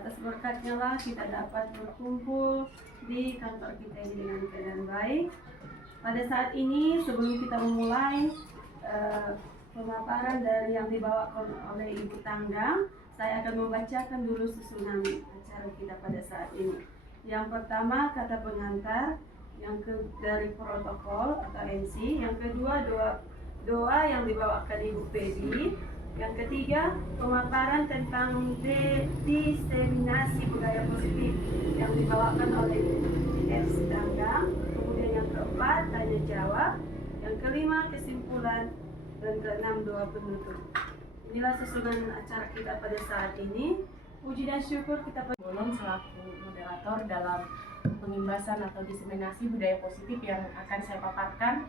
Atas berkatnya lah kita dapat berkumpul di kantor kita ini dengan keadaan baik. Pada saat ini sebelum kita memulai pemaparan dari yang dibawakan oleh Ibu Tanggang, saya akan membacakan dulu susunan acara kita pada saat ini. Yang pertama kata pengantar, dari protokol atau MC, yang kedua doa yang dibawakan Ibu Pedi, yang ketiga pemaparan tentang diseminasi budaya positif yang dibawakan oleh MC Tanggang, kemudian yang keempat tanya jawab, yang kelima kesimpulan, dan keenam doa penutup. Inilah susunan acara kita pada saat ini. Puji dan syukur kita Bolong selaku moderator dalam pengimbasan atau diseminasi budaya positif yang akan saya paparkan.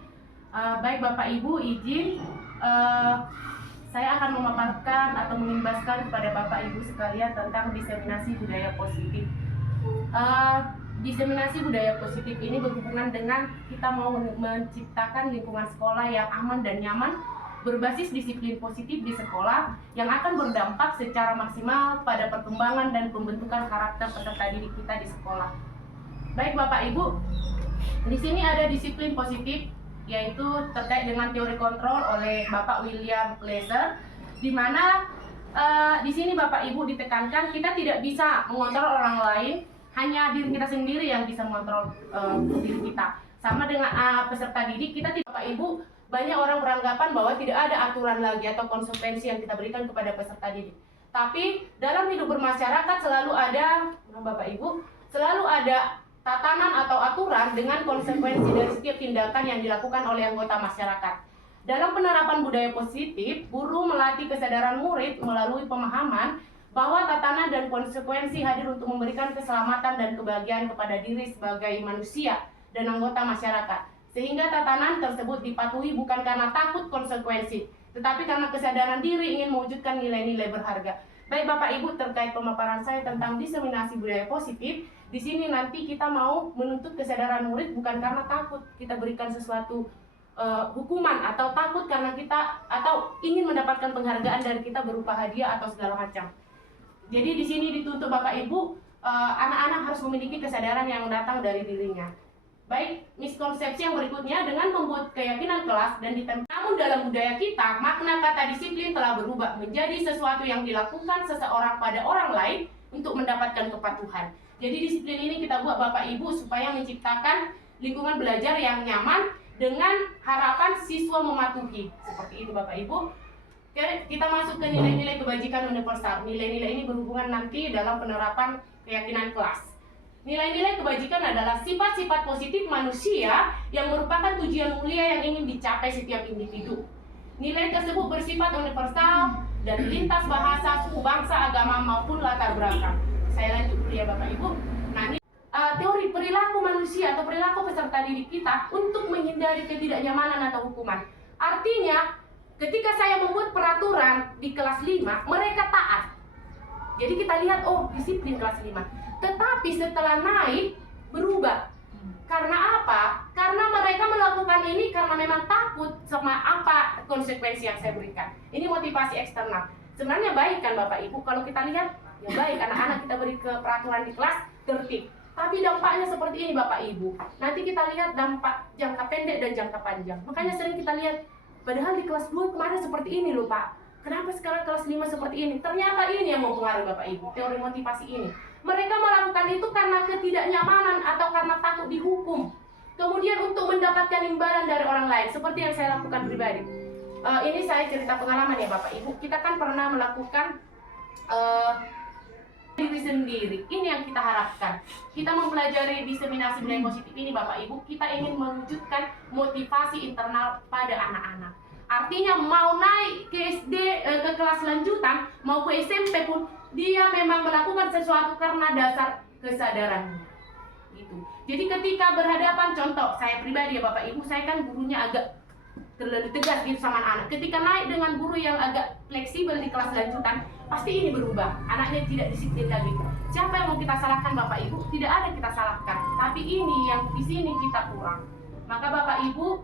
Baik Bapak Ibu, izin saya akan memaparkan atau mengimbaskan kepada Bapak Ibu sekalian tentang diseminasi budaya positif. Diseminasi budaya positif ini berhubungan dengan kita mau menciptakan lingkungan sekolah yang aman dan nyaman, berbasis disiplin positif di sekolah yang akan berdampak secara maksimal pada perkembangan dan pembentukan karakter peserta didik kita di sekolah. Baik Bapak Ibu, di sini ada disiplin positif, yaitu terkait dengan teori kontrol oleh Bapak William Glasser, di mana di sini Bapak Ibu ditekankan kita tidak bisa mengontrol orang lain, hanya diri kita sendiri yang bisa mengontrol diri kita. Sama dengan peserta didik, kita tidak, Bapak Ibu, banyak orang beranggapan bahwa tidak ada aturan lagi atau konsekuensi yang kita berikan kepada peserta didik. Tapi dalam hidup bermasyarakat selalu ada, Bapak Ibu, selalu ada tatanan atau aturan dengan konsekuensi dari setiap tindakan yang dilakukan oleh anggota masyarakat. Dalam penerapan budaya positif, guru melatih kesadaran murid melalui pemahaman bahwa tatanan dan konsekuensi hadir untuk memberikan keselamatan dan kebahagiaan kepada diri sebagai manusia dan anggota masyarakat. Sehingga tatanan tersebut dipatuhi bukan karena takut konsekuensi, tetapi karena kesadaran diri ingin mewujudkan nilai-nilai berharga. Baik Bapak Ibu, terkait pemaparan saya tentang diseminasi budaya positif, di sini nanti kita mau menuntut kesadaran murid bukan karena takut kita berikan sesuatu hukuman, atau takut karena kita atau ingin mendapatkan penghargaan dari kita berupa hadiah atau segala macam. Jadi di sini dituntut Bapak Ibu, anak-anak harus memiliki kesadaran yang datang dari dirinya. Baik, miskonsepsi yang berikutnya dengan membuat keyakinan kelas dan ditempel. Namun dalam budaya kita, makna kata disiplin telah berubah menjadi sesuatu yang dilakukan seseorang pada orang lain untuk mendapatkan kepatuhan. Jadi disiplin ini kita buat Bapak Ibu supaya menciptakan lingkungan belajar yang nyaman dengan harapan siswa mematuhi. Seperti itu Bapak Ibu. Oke, kita masuk ke nilai-nilai kebajikan universal. Nilai-nilai ini berhubungan nanti dalam penerapan keyakinan kelas. Nilai-nilai kebajikan adalah sifat-sifat positif manusia yang merupakan tujuan mulia yang ingin dicapai setiap individu. Nilai tersebut bersifat universal dan lintas bahasa, suku, bangsa, agama maupun latar belakang. Saya lanjut dulu ya Bapak Ibu. Nah, ini teori perilaku manusia atau perilaku peserta didik kita untuk menghindari ketidaknyamanan atau hukuman. Artinya, ketika saya membuat peraturan di kelas 5, mereka taat. Jadi kita lihat, oh disiplin kelas 5. Tetapi setelah naik, berubah. Karena apa? Karena mereka melakukan ini karena memang takut sama apa konsekuensi yang saya berikan. Ini motivasi eksternal. Sebenarnya baik kan Bapak Ibu, kalau kita lihat, ya baik, anak-anak kita beri ke peraturan di kelas, tertib. Tapi dampaknya seperti ini Bapak Ibu. Nanti kita lihat dampak jangka pendek dan jangka panjang. Makanya sering kita lihat, padahal di kelas 2 kemarin seperti ini loh Pak. Kenapa sekarang kelas 5 seperti ini? Ternyata ini yang mempengaruhi Bapak Ibu, teori motivasi ini. Mereka melakukan itu karena ketidaknyamanan atau karena takut dihukum. Kemudian untuk mendapatkan imbalan dari orang lain, seperti yang saya lakukan pribadi. Ini saya cerita pengalaman ya Bapak Ibu. Kita kan pernah melakukan diri sendiri. Ini yang kita harapkan. Kita mempelajari diseminasi budaya positif ini Bapak Ibu, kita ingin mewujudkan motivasi internal pada anak-anak. Artinya mau naik ke SD, ke kelas lanjutan, mau ke SMP pun, dia memang melakukan sesuatu karena dasar kesadarannya. Gitu. Jadi ketika berhadapan, contoh, saya pribadi ya Bapak Ibu, saya kan gurunya agak terlalu tegas gitu sama anak. Ketika naik dengan guru yang agak fleksibel di kelas lanjutan, pasti ini berubah. Anaknya tidak disiplin lagi. Siapa yang mau kita salahkan Bapak Ibu? Tidak ada kita salahkan. Tapi ini yang di sini kita kurang. Maka Bapak Ibu,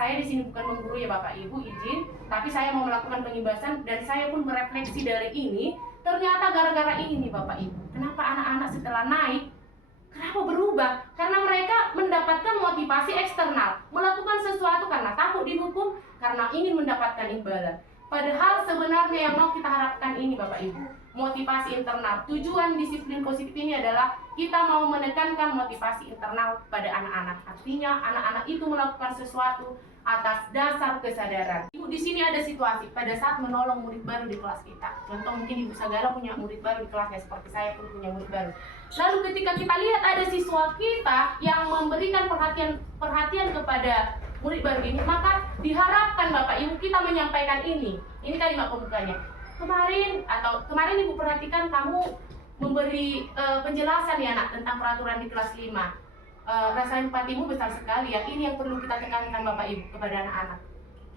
saya di sini bukan mengguru ya Bapak Ibu, izin, tapi saya mau melakukan pengimbasan dan saya pun merefleksi dari ini. Ternyata gara-gara ini Bapak Ibu. Kenapa anak-anak setelah naik, kenapa berubah? Karena mereka mendapatkan motivasi eksternal, melakukan sesuatu karena takut dihukum, karena ingin mendapatkan imbalan. Padahal sebenarnya yang mau kita harapkan ini Bapak Ibu, motivasi internal. Tujuan disiplin positif ini adalah kita mau menekankan motivasi internal pada anak-anak. Artinya anak-anak itu melakukan sesuatu atas dasar kesadaran. Ibu di sini ada situasi pada saat menolong murid baru di kelas kita. Contoh mungkin Ibu Sagala punya murid baru di kelasnya, seperti saya pun punya murid baru. Lalu ketika kita lihat ada siswa kita yang memberikan perhatian kepada murid baru ini, maka diharapkan Bapak Ibu kita menyampaikan ini. Ini kalimat pembukanya. Kemarin Ibu perhatikan kamu memberi penjelasan ya nak tentang peraturan di kelas 5. Rasa empatimu besar sekali ya. Ini yang perlu kita tekankan Bapak Ibu kepada anak-anak.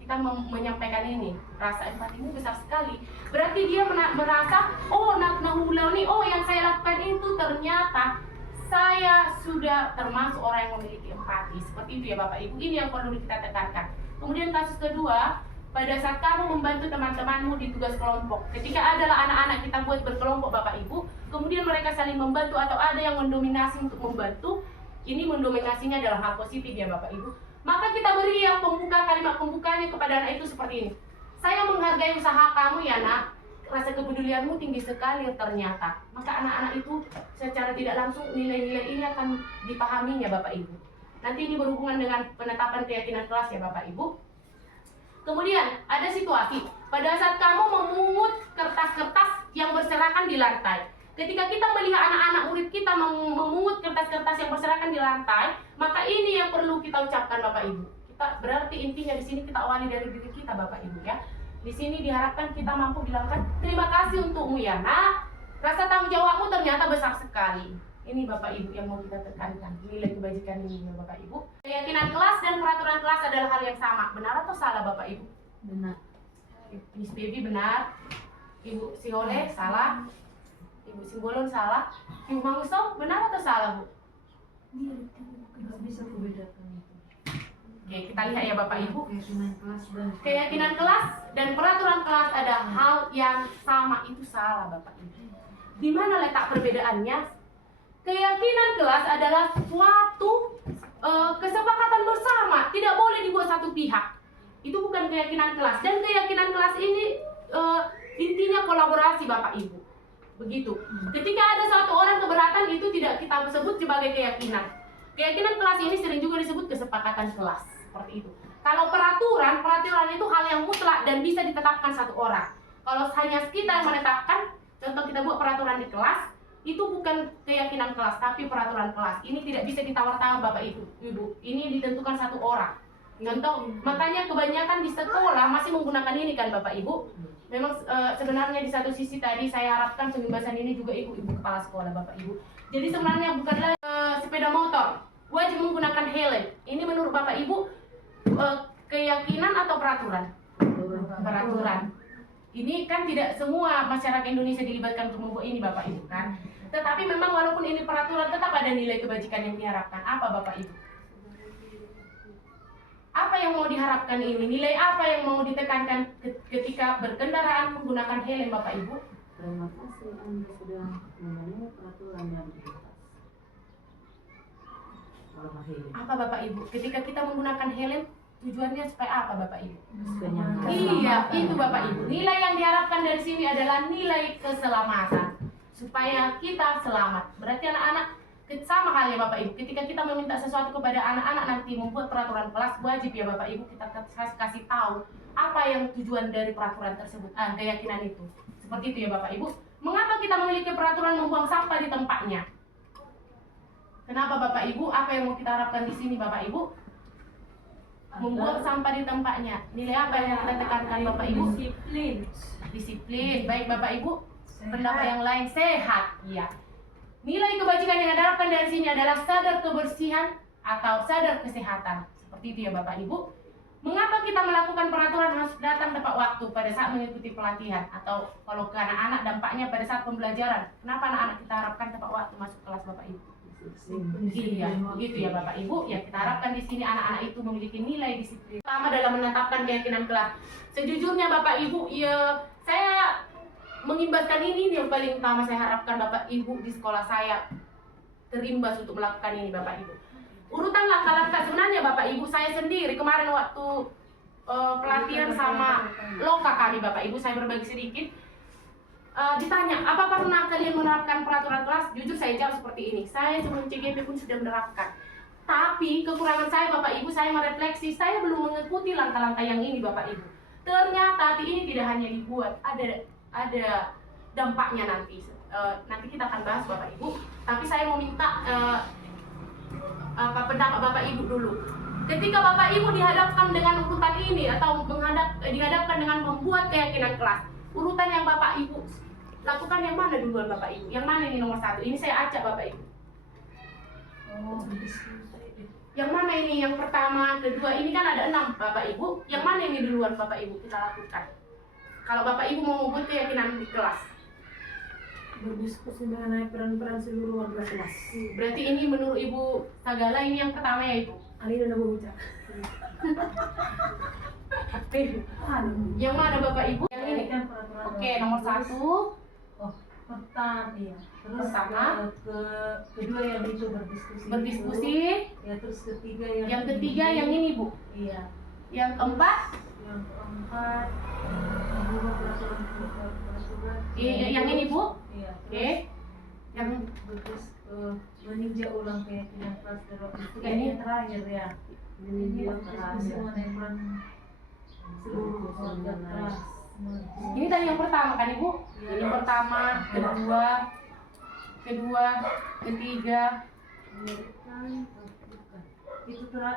Kita menyampaikan ini, rasa empatimu besar sekali. Berarti dia merasa, oh Nahulauni, oh yang saya lakukan itu ternyata saya sudah termasuk orang yang memiliki empati. Seperti itu ya Bapak Ibu. Ini yang perlu kita tekankan. Kemudian kasus kedua, pada saat kamu membantu teman-temanmu di tugas kelompok, ketika adalah anak-anak kita buat berkelompok Bapak Ibu, kemudian mereka saling membantu atau ada yang mendominasi untuk membantu, ini mendominasinya adalah hal positif ya Bapak Ibu. Maka kita beri yang kalimat pembukanya kepada anak itu seperti ini. Saya menghargai usaha kamu ya nak, rasa kepedulianmu tinggi sekali ternyata. Maka anak-anak itu secara tidak langsung nilai-nilai ini akan dipahaminya Bapak Ibu. Nanti ini berhubungan dengan penetapan keyakinan kelas ya Bapak Ibu. Kemudian ada situasi pada saat kamu memungut kertas-kertas yang berserakan di lantai. Ketika kita melihat anak-anak murid kita memungut kertas-kertas yang berserakan di lantai, maka ini yang perlu kita ucapkan Bapak Ibu. Kita berarti intinya di sini kita awali dari diri kita Bapak Ibu ya. Di sini diharapkan kita mampu bilang terima kasih untukmu ya nak. Rasa tanggung jawabmu ternyata besar sekali. Ini Bapak Ibu yang mau kita tekankan, nilai kebajikan ini ya Bapak Ibu. Keyakinan kelas dan peraturan kelas adalah hal yang sama. Benar atau salah Bapak Ibu? Benar. Miss Baby benar. Ibu Siole salah. Ibu Simbolon salah. Ibu Manguso benar atau salah Bu? Nggak bisa membedakan itu. Oke, kita lihat ya Bapak Ibu. Keyakinan kelas dan Peraturan kelas ada hal yang sama, itu salah Bapak Ibu. Di mana letak perbedaannya? Keyakinan kelas adalah suatu kesepakatan bersama, tidak boleh dibuat satu pihak. Itu bukan keyakinan kelas. Dan keyakinan kelas ini intinya kolaborasi Bapak Ibu. Begitu. Ketika ada satu orang keberatan, itu tidak kita sebut sebagai keyakinan. Keyakinan kelas ini sering juga disebut kesepakatan kelas. Seperti itu. Kalau peraturan itu hal yang mutlak dan bisa ditetapkan satu orang. Kalau hanya kita yang menetapkan, contoh kita buat peraturan di kelas, itu bukan keyakinan kelas, tapi peraturan kelas. Ini tidak bisa ditawar-tawar Bapak Ibu. Ini ditentukan satu orang. Contoh, makanya kebanyakan di sekolah masih menggunakan ini kan Bapak Ibu. Memang sebenarnya di satu sisi tadi saya harapkan pembebasan ini juga ibu-ibu kepala sekolah Bapak Ibu. Jadi sebenarnya bukanlah sepeda motor wajib menggunakan helm. Ini menurut Bapak Ibu keyakinan atau peraturan? Peraturan. Ini kan tidak semua masyarakat Indonesia dilibatkan untuk membuat ini Bapak Ibu kan. Tetapi memang walaupun ini peraturan tetap ada nilai kebajikan yang diharapkan. Apa Bapak Ibu? Apa yang mau diharapkan ini? Nilai apa yang mau ditekankan ketika berkendaraan menggunakan helm Bapak Ibu? Terima kasih Anda sudah memenuhi peraturan yang diatas. Apa Bapak Ibu? Ketika kita menggunakan helm, tujuannya supaya apa Bapak Ibu? Iya, itu Bapak Ibu. Nilai yang diharapkan dari sini adalah nilai keselamatan. Supaya kita selamat. Berarti anak-anak sama halnya Bapak Ibu. Ketika kita meminta sesuatu kepada anak-anak nanti membuat peraturan kelas, wajib ya Bapak Ibu kita kasih tahu apa yang tujuan dari peraturan tersebut, keyakinan itu. Seperti itu ya Bapak Ibu. Mengapa kita memiliki peraturan membuang sampah di tempatnya? Kenapa Bapak Ibu? Apa yang mau kita harapkan di sini Bapak Ibu? Membuang sampah di tempatnya. Nilai apa yang kita tekankan Bapak Ibu? Disiplin. Baik Bapak Ibu. Pendapat yang lain sehat. Iya. Nilai kebajikan yang diharapkan dari sini adalah sadar kebersihan atau sadar kesehatan. Seperti itu ya Bapak Ibu. Mengapa kita melakukan peraturan harus datang tepat waktu pada saat mengikuti pelatihan? Atau kalau ke anak-anak dampaknya pada saat pembelajaran. Kenapa anak-anak kita harapkan tepat waktu masuk kelas Bapak Ibu? Iya, begitu ya Bapak Ibu. Ya kita harapkan di sini anak-anak itu memiliki nilai disiplin. Pertama dalam menetapkan keyakinan kelas. Sejujurnya Bapak Ibu, ya saya mengimbaskan ini yang paling utama saya harapkan Bapak Ibu di sekolah saya terimbas untuk melakukan ini Bapak Ibu. Urutan langkah-langkah sebenarnya Bapak Ibu, saya sendiri kemarin waktu pelatihan sama loka kami Bapak Ibu, saya berbagi sedikit. Ditanya, apa pernah kalian menerapkan peraturan kelas? Jujur saya jawab seperti ini, saya sebelum CGP pun sudah menerapkan. Tapi kekurangan saya Bapak Ibu, saya merefleksi, saya belum mengikuti langkah-langkah yang ini Bapak Ibu. Ternyata ini tidak hanya dibuat, ada dampaknya nanti. Nanti kita akan bahas Bapak Ibu. Tapi saya mau minta pendapat Bapak Ibu dulu. Ketika Bapak Ibu dihadapkan dengan urutan ini atau dihadapkan dengan membuat keyakinan kelas, urutan yang Bapak Ibu lakukan yang mana duluan Bapak Ibu? Yang mana ini nomor 1? Ini saya acak Bapak Ibu. Yang mana ini yang pertama, kedua, ini kan ada 6 Bapak Ibu. Yang mana ini duluan Bapak Ibu kita lakukan? Kalau Bapak Ibu mau membuat keyakinan di kelas. Berdiskusi mengenai peran-peran seluruh warga kelas. Berarti ini menurut Ibu Sagala ini yang pertama ya Ibu? Alina udah berbicara. Yang mana Bapak Ibu? Yang ini. Oke, nomor 1. Pertama, iya. Terus Pertama. kedua yang itu berdiskusi. Berdiskusi. Ya, terus ketiga Yang ketiga yang ini Bu. Iya. Yang keempat. Yang keempat membuat peraturan. Yang ini Bu. Iya. Oke. Yang meninjau ulang keyakinan kelas terus Ini. yang terakhir ya. Ini berdiskusi mengenai peran seluruh warga kelas. ini tadi yang pertama kan Ibu? Ini pertama, kedua, ketiga.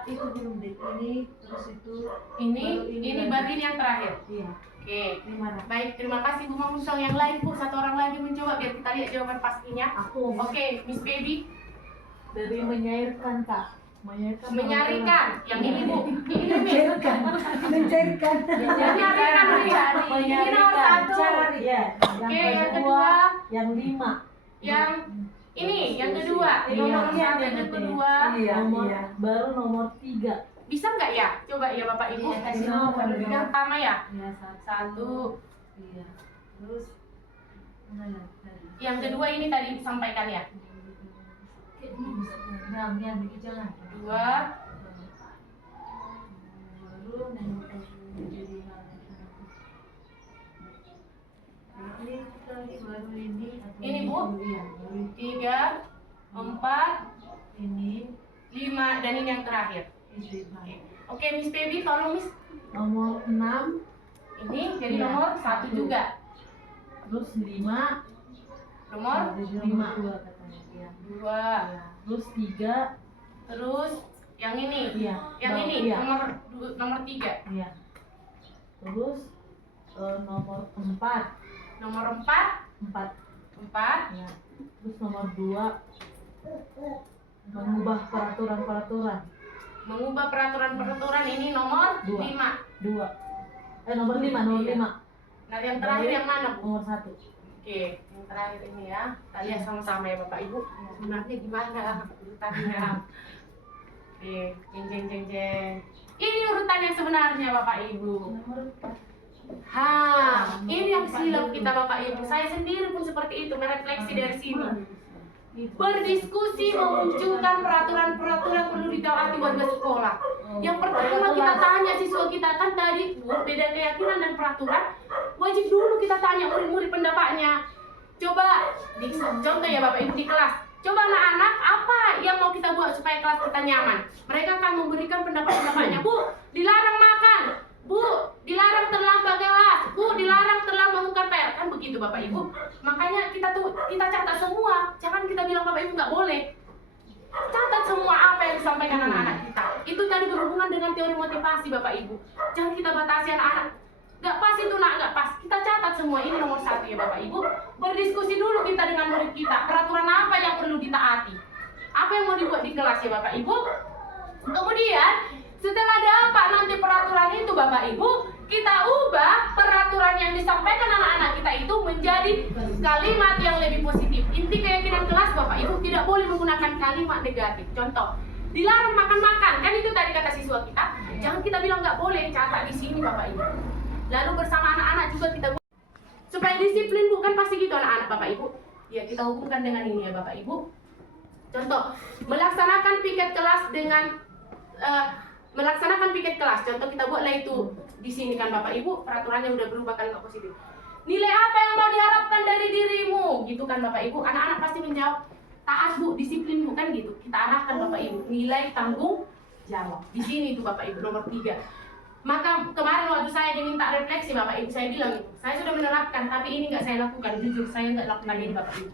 Itu belum deh. Ini terus itu. Ini baru ini yang terakhir. Iya. Oke. Gimana? Baik, terima kasih Bu Mamusong. Yang lain Bu, satu orang lagi mencoba biar kita lihat jawaban pastinya. Aku Oke, Miss Baby. dari menyairkan Kak. Menyarikan. Yang ini Bu. Ini Miss. Mencairkan. Mencairkan. Menyarikan ini. Ini nomor 1. Cari ya. Oke, yang kedua. Yang 5. Yang ini, yang kedua. Iya. Nomor Iya. 1 yang kedua. Nomor baru nomor 3. Bisa nggak ya? Coba ya Bapak Ibu. Iya, kasih nomor. Yang pertama ya. Ya, 1. Iya. Terus mana tadi? Yang kedua ini tadi disampaikan ya. Nah, bikin jangan. 2. Baru menjadi ini kita lagi baru ini atau Ini, Bu? Iya, baru 3, 4, ini 5 dan ini yang terakhir. isi Oke, Miss Baby, tolong Miss. nomor 6, Ini jadi Iya. nomor 1 juga. terus 5, Nomor 5 katanya. Iya. 2. Iya. Terus 3, Terus yang ini. iya. Yang ini Iya. nomor 3. Iya. Terus nomor 4, Nomor 4. 4. Ya. Terus nomor 2, mengubah peraturan-peraturan. Mengubah peraturan-peraturan ini nomor 2. 5. 2. Nomor 5, nomor Iya. 5. Nah, yang terakhir yang mana, Bu? Nomor 1. Oke, yang terakhir ini ya. Kita lihat sama-sama ya Bapak Ibu. Sebenarnya gimana urutannya? Oke, jeng jeng jeng jeng. Ini urutan yang sebenarnya Bapak Ibu. Nomor 4. Ini yang silap kita Bapak Ibu. Saya sendiri pun seperti itu, merefleksi dari sini. Berdiskusi memunculkan peraturan-peraturan perlu ditaati warga sekolah. Yang pertama kita tanya siswa kita, kan tadi Bu, beda keyakinan dan peraturan. Wajib dulu kita tanya murid-murid pendapatnya. Coba contoh ya Bapak Ibu di kelas. Coba anak-anak apa yang mau kita buat supaya kelas kita nyaman. Mereka akan memberikan pendapat-pendapatnya. Bu, dilarang makan. Bu, dilarang terlambat kelas. Bu, dilarang terlambat melakukan PR. Kan begitu Bapak Ibu. Makanya kita catat semua. Jangan kita bilang Bapak Ibu nggak boleh. Catat semua apa yang disampaikan anak-anak kita. Itu tadi berhubungan dengan teori motivasi Bapak Ibu. Jangan kita batasi anak-anak. Nggak pas itu nak, nggak pas. Kita catat semua. Ini nomor 1 ya Bapak Ibu. Berdiskusi dulu kita dengan murid kita. Peraturan apa yang perlu ditaati. Apa yang mau dibuat di kelas ya Bapak Ibu. Kemudian setelah dapat nanti peraturan itu Bapak Ibu, kita ubah peraturan yang disampaikan anak-anak kita itu menjadi kalimat yang lebih positif. Inti keyakinan kelas Bapak Ibu tidak boleh menggunakan kalimat negatif. Contoh, dilarang makan-makan. Kan itu tadi kata siswa kita. Jangan kita bilang nggak boleh, catat di sini Bapak Ibu. Lalu bersama anak-anak juga kita Supaya disiplin, bukan pasti gitu anak-anak Bapak Ibu. Ya, kita hubungkan dengan ini ya Bapak Ibu. Contoh, melaksanakan piket kelas dengan melaksanakan piket kelas. Contoh kita buatlah itu di sini kan Bapak Ibu, peraturannya udah berubah kan, nggak positif. Nilai apa yang mau diharapkan dari dirimu? Gitu kan Bapak Ibu. Anak-anak pasti menjawab, taat Bu, disiplin Bu, kan gitu. Kita arahkan Bapak Ibu, nilai tanggung jawab. Di sini itu Bapak Ibu nomor 3. Maka kemarin waktu saya diminta refleksi Bapak Ibu, saya bilang itu, saya sudah menerapkan, tapi ini nggak saya lakukan. Jujur saya nggak lakukan ini Bapak Ibu.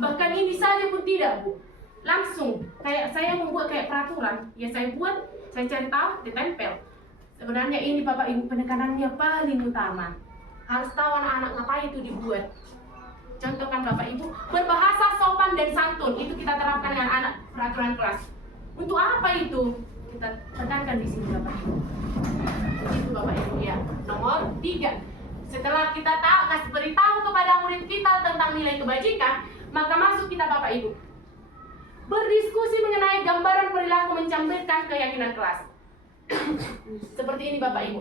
Bahkan ini saja pun tidak Bu. Langsung kayak saya membuat kayak peraturan, ya saya buat, saya cari tahu, ditempel. Sebenarnya ini Bapak Ibu penekanannya paling utama. Harus tahu anak-anak ngapain itu dibuat. Contoh kan Bapak Ibu, berbahasa sopan dan santun itu kita terapkan dengan anak peraturan kelas. Untuk apa itu? Kita tekankan di sini Bapak Ibu. Itu Bapak Ibu ya. Nomor 3. Setelah kita kasih beritahu kepada murid kita tentang nilai kebajikan, maka masuk kita Bapak Ibu. Berdiskusi mengenai gambaran perilaku mencerminkan keyakinan kelas. Seperti ini Bapak Ibu.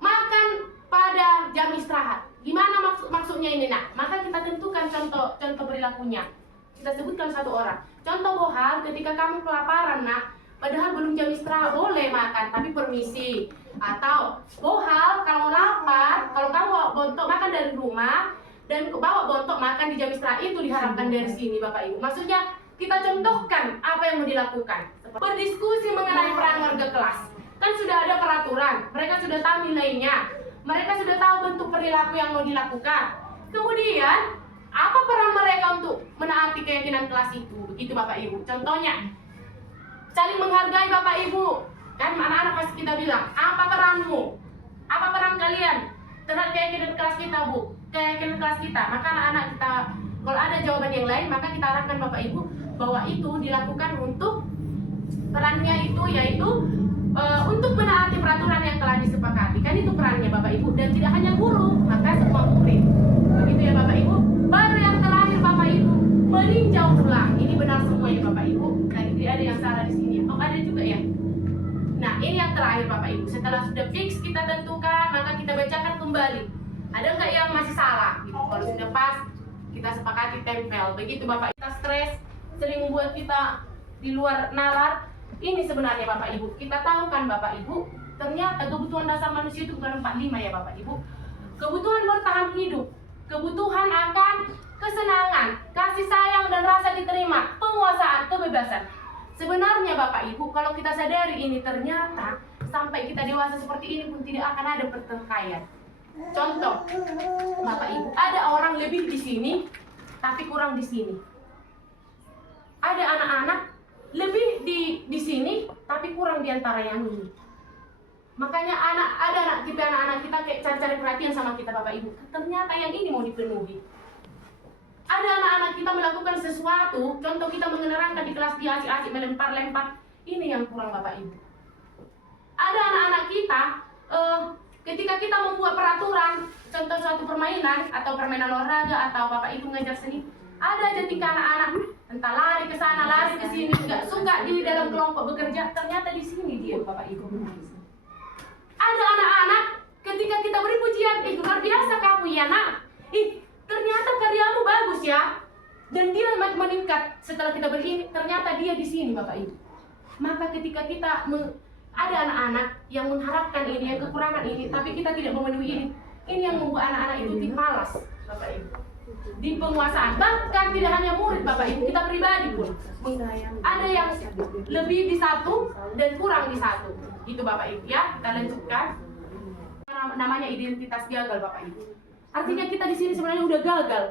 Makan pada jam istirahat. Gimana maksudnya ini nak? Maka kita tentukan contoh perilakunya. Kita sebutkan satu orang. Contoh Bohar, ketika kamu kelaparan nak, padahal belum jam istirahat, boleh makan, tapi permisi. Atau Bohar, kalau lapar, kalau kamu bawa bontok makan dari rumah dan bawa bontok makan di jam istirahat, itu diharapkan dari sini Bapak Ibu. Maksudnya kita contohkan apa yang mau dilakukan. Berdiskusi mengenai peran warga kelas. Kan sudah ada peraturan, mereka sudah tahu nilainya, mereka sudah tahu bentuk perilaku yang mau dilakukan. Kemudian, apa peran mereka untuk menaati keyakinan kelas itu? Begitu Bapak Ibu. Contohnya, saling menghargai Bapak Ibu. Kan anak-anak pasti kita bilang, apa peranmu? Apa peran kalian terhadap keyakinan kelas kita Bu? Keyakinan kelas kita. Maka anak-anak kita, kalau ada jawaban yang lain, maka kita arahkan Bapak Ibu bahwa itu dilakukan untuk perannya itu yaitu untuk menaati peraturan yang telah disepakati. Kan itu perannya Bapak Ibu, dan tidak hanya guru, maka semua murid. Begitu ya Bapak Ibu. Baru yang terakhir Bapak Ibu, meninjau ulang. Ini benar semua ya Bapak Ibu. Tadi tidak ada yang salah di sini. Oh ada juga ya. Nah ini yang terakhir Bapak Ibu. Setelah sudah fix kita tentukan, maka kita bacakan kembali. Ada nggak yang masih salah? Gitu. Kalau sudah pas, kita sepakati tempel. Begitu Bapak Ibu. Kita stres, sering membuat kita di luar nalar. Ini sebenarnya Bapak Ibu, kita tahu kan Bapak Ibu, ternyata kebutuhan dasar manusia itu bukan 45 ya Bapak Ibu. Kebutuhan bertahan hidup, kebutuhan akan kesenangan, kasih sayang dan rasa diterima, penguasaan, kebebasan. Sebenarnya Bapak Ibu, kalau kita sadari ini ternyata sampai kita dewasa seperti ini pun tidak akan ada pertikaian. Contoh, Bapak Ibu, ada orang lebih di sini, tapi kurang di sini. Ada anak-anak lebih di sini tapi kurang di antara yang ini. Makanya ada tipe anak-anak kita kayak cari-cari perhatian sama kita Bapak Ibu. Ternyata yang ini mau dipenuhi. Ada anak-anak kita melakukan sesuatu, contoh kita mengenerangkan di kelas dia asik-asik melempar-lempar, ini yang kurang Bapak Ibu. Ada anak-anak kita ketika kita membuat peraturan, contoh suatu permainan atau permainan olahraga atau Bapak Ibu ngajar seni, ada aja tingkah anak-anak entah lari ke sana, lari ke sini, nggak suka di dalam kelompok bekerja, ternyata di sini dia Bapak Ibu. Ada anak-anak ketika kita beri pujian, luar biasa kamu ya nak, ternyata karyamu bagus ya, dan dia meningkat setelah kita beri ini, ternyata dia di sini Bapak Ibu. Maka ketika kita ada anak-anak yang mengharapkan ini, yang kekurangan ini, tapi kita tidak memenuhi ini yang membuat anak-anak itu malas Bapak Ibu. Di penguasaan, bahkan tidak hanya murid Bapak Ibu, kita pribadi pun ada yang lebih di satu dan kurang di satu. Itu Bapak Ibu ya. Kita lanjutkan. Namanya identitas gagal Bapak Ibu. Artinya kita di sini sebenarnya udah gagal.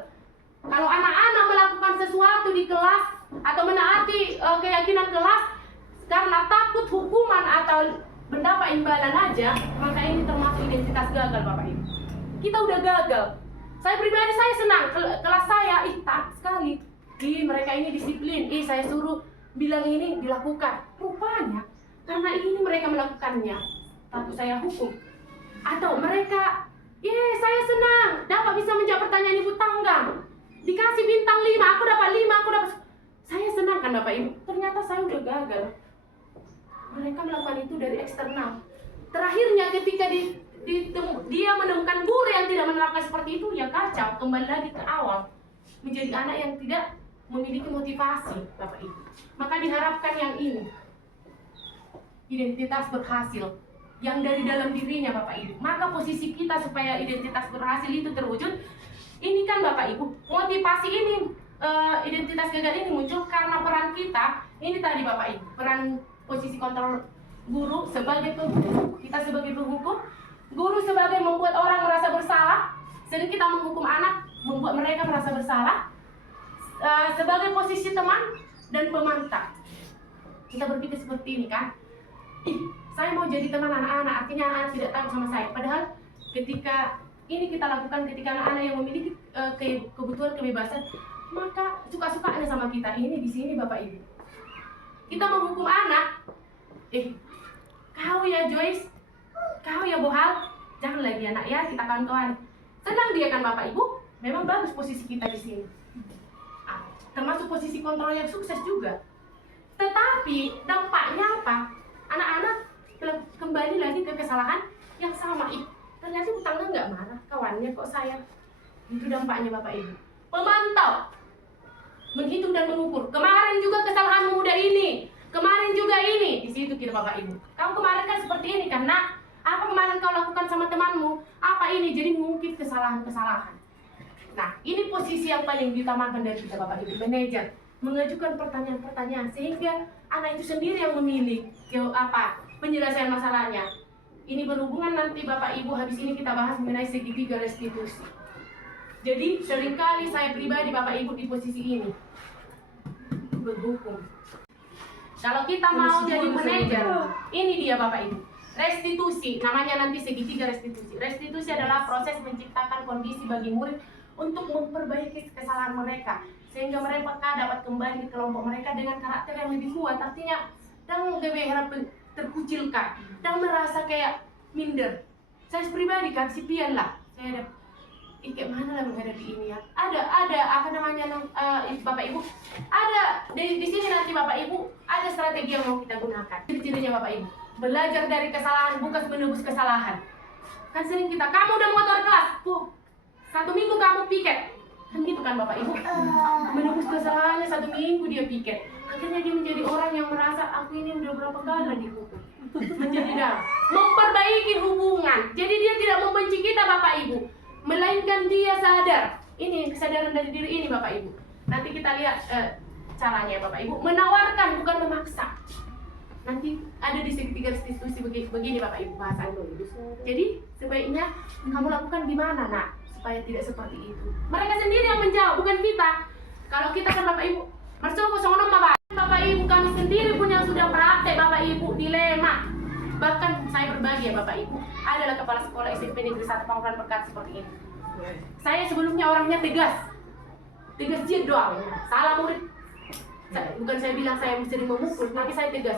Kalau anak-anak melakukan sesuatu di kelas atau menaati keyakinan kelas karena takut hukuman atau mendapat imbalan aja, maka ini termasuk identitas gagal Bapak Ibu. Kita udah gagal. Saya pribadi saya senang, kelas saya, taat sekali. Mereka ini disiplin, saya suruh bilang ini dilakukan. Rupanya, karena ini mereka melakukannya, takut saya hukum. Atau mereka, saya senang, dapat bisa menjawab pertanyaan ibu tangga. Dikasih bintang 5, aku dapat 5, aku dapat. Saya senang kan Bapak Ibu, ternyata saya udah gagal. Mereka melakukan itu dari eksternal. Terakhirnya ketika dia menemukan guru yang tidak menerapkan seperti itu, ya kacau, kembali lagi ke awal, menjadi anak yang tidak memiliki motivasi, Bapak Ibu. Maka diharapkan yang ini, identitas berhasil, yang dari dalam dirinya, Bapak Ibu. Maka posisi kita supaya identitas berhasil itu terwujud, ini kan Bapak Ibu, motivasi ini, identitas gagal ini muncul karena peran kita, ini tadi Bapak Ibu, peran posisi kontrol guru sebagai penghukum, kita sebagai penghukum, guru sebagai membuat orang merasa bersalah, sering kita menghukum anak, membuat mereka merasa bersalah, sebagai posisi teman dan pemantau. Kita berpikir seperti ini kan, saya mau jadi teman anak-anak, artinya anak-anak tidak tahu sama saya. Padahal ketika ini kita lakukan, ketika anak-anak yang memiliki kebutuhan kebebasan, maka suka-sukanya sama kita. Ini di sini Bapak Ibu. Kita menghukum anak, kau ya Joyce, kau ya Bohal, jangan lagi anak ya, kita kawan-kawan. Senang dia kan Bapak Ibu, memang bagus posisi kita di sini. Termasuk posisi kontrol yang sukses juga. Tetapi dampaknya apa? Anak-anak kembali lagi ke kesalahan yang sama. Ternyata utangnya nggak marah, kawannya kok sayang. Itu dampaknya Bapak Ibu. Pemantau, menghitung dan mengukur. Kemarin juga kesalahan muda ini, kemarin juga ini. Di situ kita Bapak Ibu. Kamu kemarin kan seperti ini karena apa kemarin kau lakukan sama temanmu? Apa ini? Jadi mengungkit kesalahan-kesalahan. Nah, ini posisi yang paling diutamakan dari kita Bapak Ibu manajer, mengajukan pertanyaan-pertanyaan sehingga anak itu sendiri yang memilih penyelesaian masalahnya. Ini berhubungan nanti Bapak Ibu, habis ini kita bahas mengenai segitiga restitusi. Jadi seringkali saya pribadi Bapak Ibu di posisi ini berhukum. Kalau kita mau jadi manajer, ini dia Bapak Ibu. Restitusi, namanya nanti segitiga restitusi. Restitusi adalah proses menciptakan kondisi bagi murid untuk memperbaiki kesalahan mereka sehingga mereka dapat kembali ke kelompok mereka dengan karakter yang lebih kuat. Artinya dan lebih terkucilkan dan merasa kayak minder. Saya pribadi kan sipian lah, saya ada kayak mana lah menghadapi ini ya. Ada apa namanya Bapak Ibu, ada di sini nanti Bapak Ibu ada strategi yang mau kita gunakan. Ciri-cirinya Bapak Ibu, belajar dari kesalahan bukan menebus kesalahan. Kan sering kita, kamu udah motor kelas, 1 minggu kamu piket, kan gitu kan Bapak Ibu, menebus kesalahannya 1 minggu dia piket, akhirnya dia menjadi orang yang merasa aku ini udah berapa kali dihukum, menjadi dalam memperbaiki hubungan. Jadi dia tidak membenci kita Bapak Ibu, melainkan dia sadar. Ini kesadaran dari diri ini Bapak Ibu. Nanti kita lihat caranya Bapak Ibu, menawarkan bukan memaksa. Nanti ada di segitiga restitusi begini Bapak Ibu bahasan dulu. Jadi sebaiknya kamu lakukan di mana nak supaya tidak seperti itu. Mereka sendiri yang menjawab, bukan kita. Kalau kita kan Bapak Ibu, mercoko songonom Bapak Ibu, kami sendiri punya sudah praktek Bapak Ibu, dilema. Bahkan saya berbagi ya Bapak Ibu, adalah kepala sekolah SMP Negeri 1 Pangkalan Berkat seperti ini. Saya sebelumnya orangnya tegas jid doang, salah murid. Bukan saya bilang saya sering memukul, tapi saya tegas.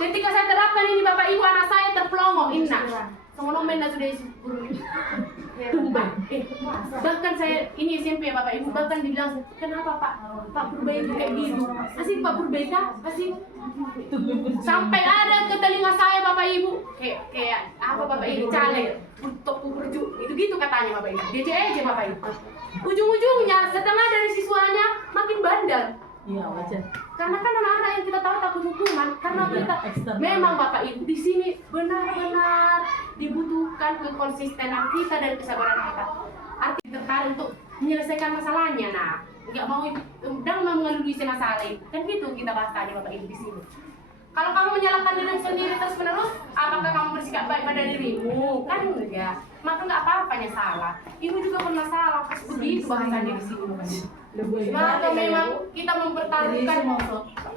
Ketika saya terapkan ini Bapak Ibu, anak saya terpelongo, inna. Songonom menda sudah bahkan saya ini SMP ya Bapak Ibu, bahkan dibilang kenapa Pak Purba itu kayak gitu, asik Pak Purba asik, sampai ada ke telinga saya Bapak Ibu kayak apa Bapak Ibu caleg untuk berju itu katanya Bapak Ibu, dia aja Bapak Ibu, ujung-ujungnya setengah dari siswanya makin bandel. Iya wajar. Karena kan anak-anak yang kita tahu takut hukuman, karena kita memang Bapak Ibu di sini benar-benar dibutuhkan kekonsistenan kita dan kesabaran kita. Arti tertarik untuk menyelesaikan masalahnya, nah nggak mau dan mengelului masalah itu, kan gitu kita bahas tadi Bapak Ibu di sini. Kalau kamu menyalahkan diri sendiri terus menerus, apakah kamu bersikap baik pada dirimu? Kan enggak, maka nggak apa-apanya salah. Ibu juga pernah salah, begitu bahasanya di sini Bapak Ibu. Maka memang kita mempertaruhkan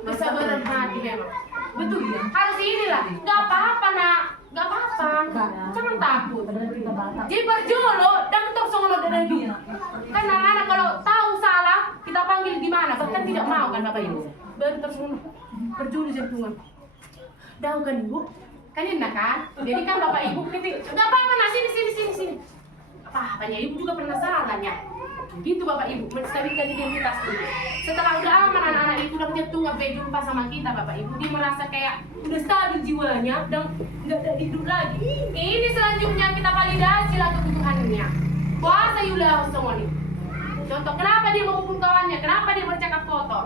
kesabaran hati memang. Betul ya? Harus inilah. Gak apa-apa nak, gak apa-apa. Jangan takut. Jibar jolo dan tok songono dan juga. Kan anak-anak kalau tahu salah kita panggil gimana? Bahkan tidak mau kan Bapak Ibu. Baru terus berjuli jantungan. Tahu kan Ibu? Kan enak kan? Jadi kan Bapak Ibu ketik. Gak apa-apa nak, sini. Apa-apanya Ibu juga pernah salah kan ya? Gitu Bapak Ibu, menstabilkan identitas dulu. Setelah udah aman, anak-anak itu udah jatuh nggak jumpa sama kita Bapak Ibu, dia merasa kayak udah stabil jiwanya dan nggak ada hidup lagi. Ini selanjutnya kita validasi lah kebutuhannya. Puasa yulah semua nih. Contoh, kenapa dia memukul kawannya, kenapa dia bercakap kotor.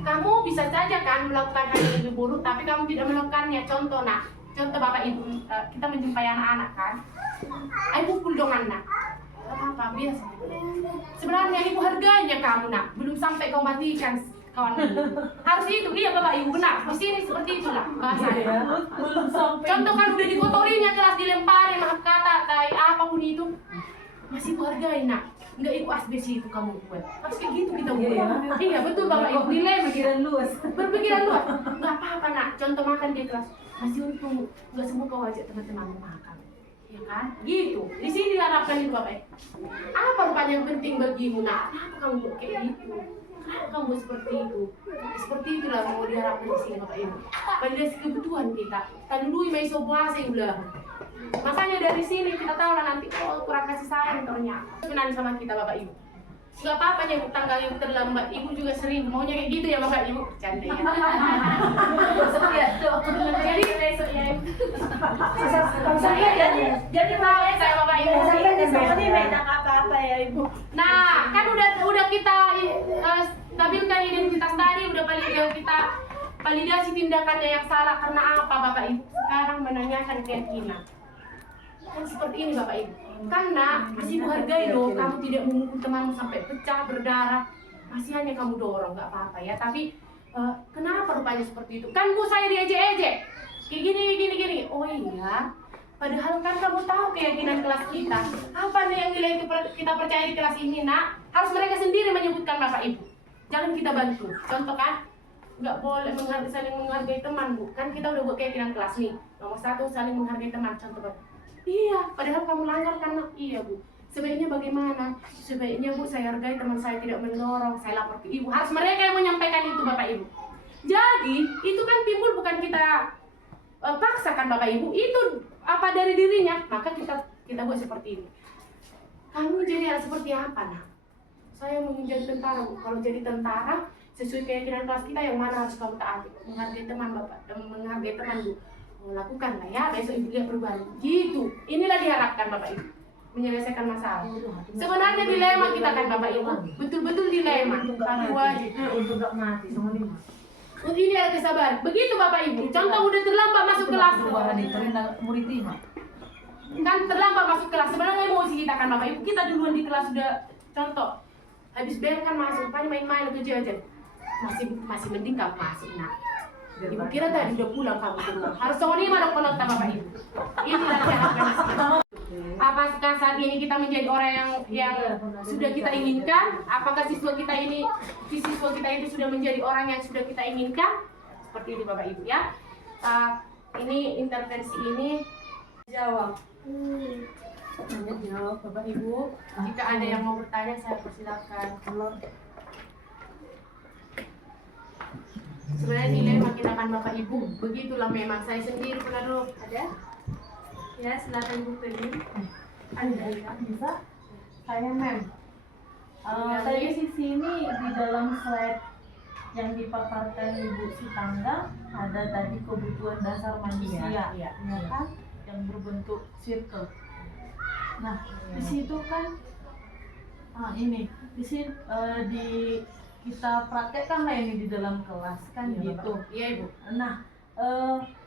Kamu bisa saja kan melakukan hal yang lebih buruk, tapi kamu tidak melakukannya. Contoh contoh Bapak Ibu, kita menjumpai anak-anak kan, ayo pukul dong anak. Apa biasa. Sebenarnya ibu harganya kamu belum sampai kau matikan kawan itu. Harus itu, iya Bapak Ibu benar. Di sini seperti itulah bahasanya. Belum sampai. Contoh kan udah dikotorinya kelas, dilemparin maaf kata, tai apapun itu, masih ibu hargai nggak ibu asbes itu kamu buat. Harus kayak gitu kita buat. Iya betul Bapak Ibu, dilema Pikiran luas. berpikiran luas. Nggak apa-apa contoh makan di kelas, masih untung nggak semua kau ajak teman-teman makan. Ya kan? Gitu. Di sini diharapkan itu Bapak. Apa rupanya yang penting bagimu kenapa kamu buat kayak gitu? Kenapa kamu buat seperti itu? Seperti itulah mau diharapkan di sini Bapak Ibu. Validasi kebutuhan kita. Tandului mai puasa udah. Makanya dari sini kita tahu lah nanti kurang kasih sayang ternyata. Sebenarnya sama kita Bapak Ibu. Gak apa-apa nyebut tanggal yang terlambat. Ibu juga sering maunya kayak gitu ya Bapak Ibu. Canda ya. Jadi besok ya. Jadi tahu saya Bapak Ibu. apa-apa ya Ibu. Nah, kan udah kita stabilkan identitas tadi, udah kita validasi tindakannya yang salah karena apa Bapak Ibu. Sekarang menanyakan keyakinan. Kan seperti ini Bapak Ibu. Karena masih menghargai loh, kamu tidak memukul temanmu sampai pecah, berdarah. Masih hanya kamu dorong, nggak apa-apa ya. Tapi kenapa rupanya seperti itu? Kan Bu saya diejek-ejek. Kayak gini. Oh iya. Padahal kan kamu tahu keyakinan kelas kita. Apa nih yang nilai kita percaya di kelas ini harus mereka sendiri menyebutkan Bapak Ibu. Jangan kita bantu. Contoh kan, nggak boleh saling menghargai teman Bu. Kan kita udah buat keyakinan kelas nih. Nomor 1 saling menghargai teman. Contoh Bapak. Iya, padahal kamu langgar kan? Iya Bu. Sebaiknya bagaimana? Sebaiknya Bu saya hargai teman saya tidak mendorong, saya lapor ke Ibu. Harus mereka yang menyampaikan itu Bapak Ibu. Jadi itu kan timbul bukan kita paksakan Bapak Ibu, itu apa dari dirinya, maka kita buat seperti ini. Kamu jadi seperti apa Saya mau menjadi tentara Bu. Kalau jadi tentara sesuai keyakinan kelas kita yang mana harus kamu taati? Menghargai teman Bapak dan menghargai teman Bu. Lakukan lah ya, besok Ibu lihat perubahan. Gitu. Inilah diharapkan Bapak Ibu, menyelesaikan masalah. Sebenarnya dilema kita kan Bapak Ibu, betul-betul dilema. Tapi wajib. Untuk gak mati, sama lima. Ini ada kesabaran. Begitu Bapak Ibu. Contoh udah terlambat masuk kelas. Murid 5. Kan terlambat masuk kelas. Sebenarnya emosi kita kan Bapak Ibu. Kita duluan di kelas sudah contoh. Habis bel kan masuk, main-main atau jajan. Masih mending kamu masuk Ibu kira tadi udah pulang kamu ke rumah. Harus sama nih dong penonton Bapak Ibu. Inilah diharapkan. Apakah saat ini kita menjadi orang yang sudah kita inginkan? Apakah siswa kita ini sudah menjadi orang yang sudah kita inginkan? Seperti ini Bapak Ibu ya. Ini intervensi ini jawab. Jawab Bapak Ibu. Jika ada yang mau bertanya saya persilakan. Sebenarnya dilema kita kan Bapak Ibu. Begitulah memang saya sendiri pernah dulu. Ada? Ya silakan Bu Feni. Ada bisa? Saya tadi sisi ini di dalam slide yang dipaparkan Ibu Sitangga ada tadi kebutuhan dasar manusia, Iya. ya kan? Yang berbentuk circle. Nah, di situ kan, ini di sini kita praktekkan lah ini di dalam kelas kan Iya, gitu. Iya Ibu. Nah,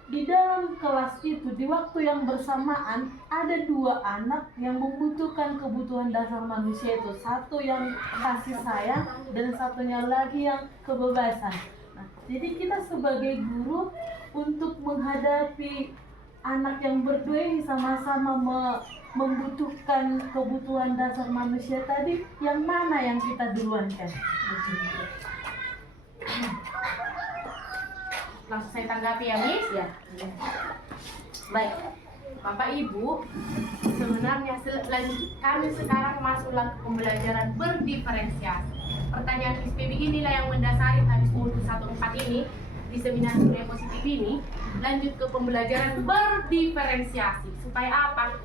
di dalam kelas itu di waktu yang bersamaan ada 2 anak yang membutuhkan kebutuhan dasar manusia itu. Satu yang kasih sayang dan satunya lagi yang kebebasan. Nah, jadi kita sebagai guru untuk menghadapi anak yang berdua ini sama-sama membutuhkan kebutuhan dasar manusia tadi, yang mana yang kita duluankan? Langsung saya tanggapi ya Miss. Ya. Baik. Bapak Ibu, sebenarnya kami sekarang masuklah ke pembelajaran berdiferensiasi. Pertanyaan Miss PB inilah yang mendasari habis modul 14 ini di seminar budaya positif ini, lanjut ke pembelajaran berdiferensiasi. Supaya apa?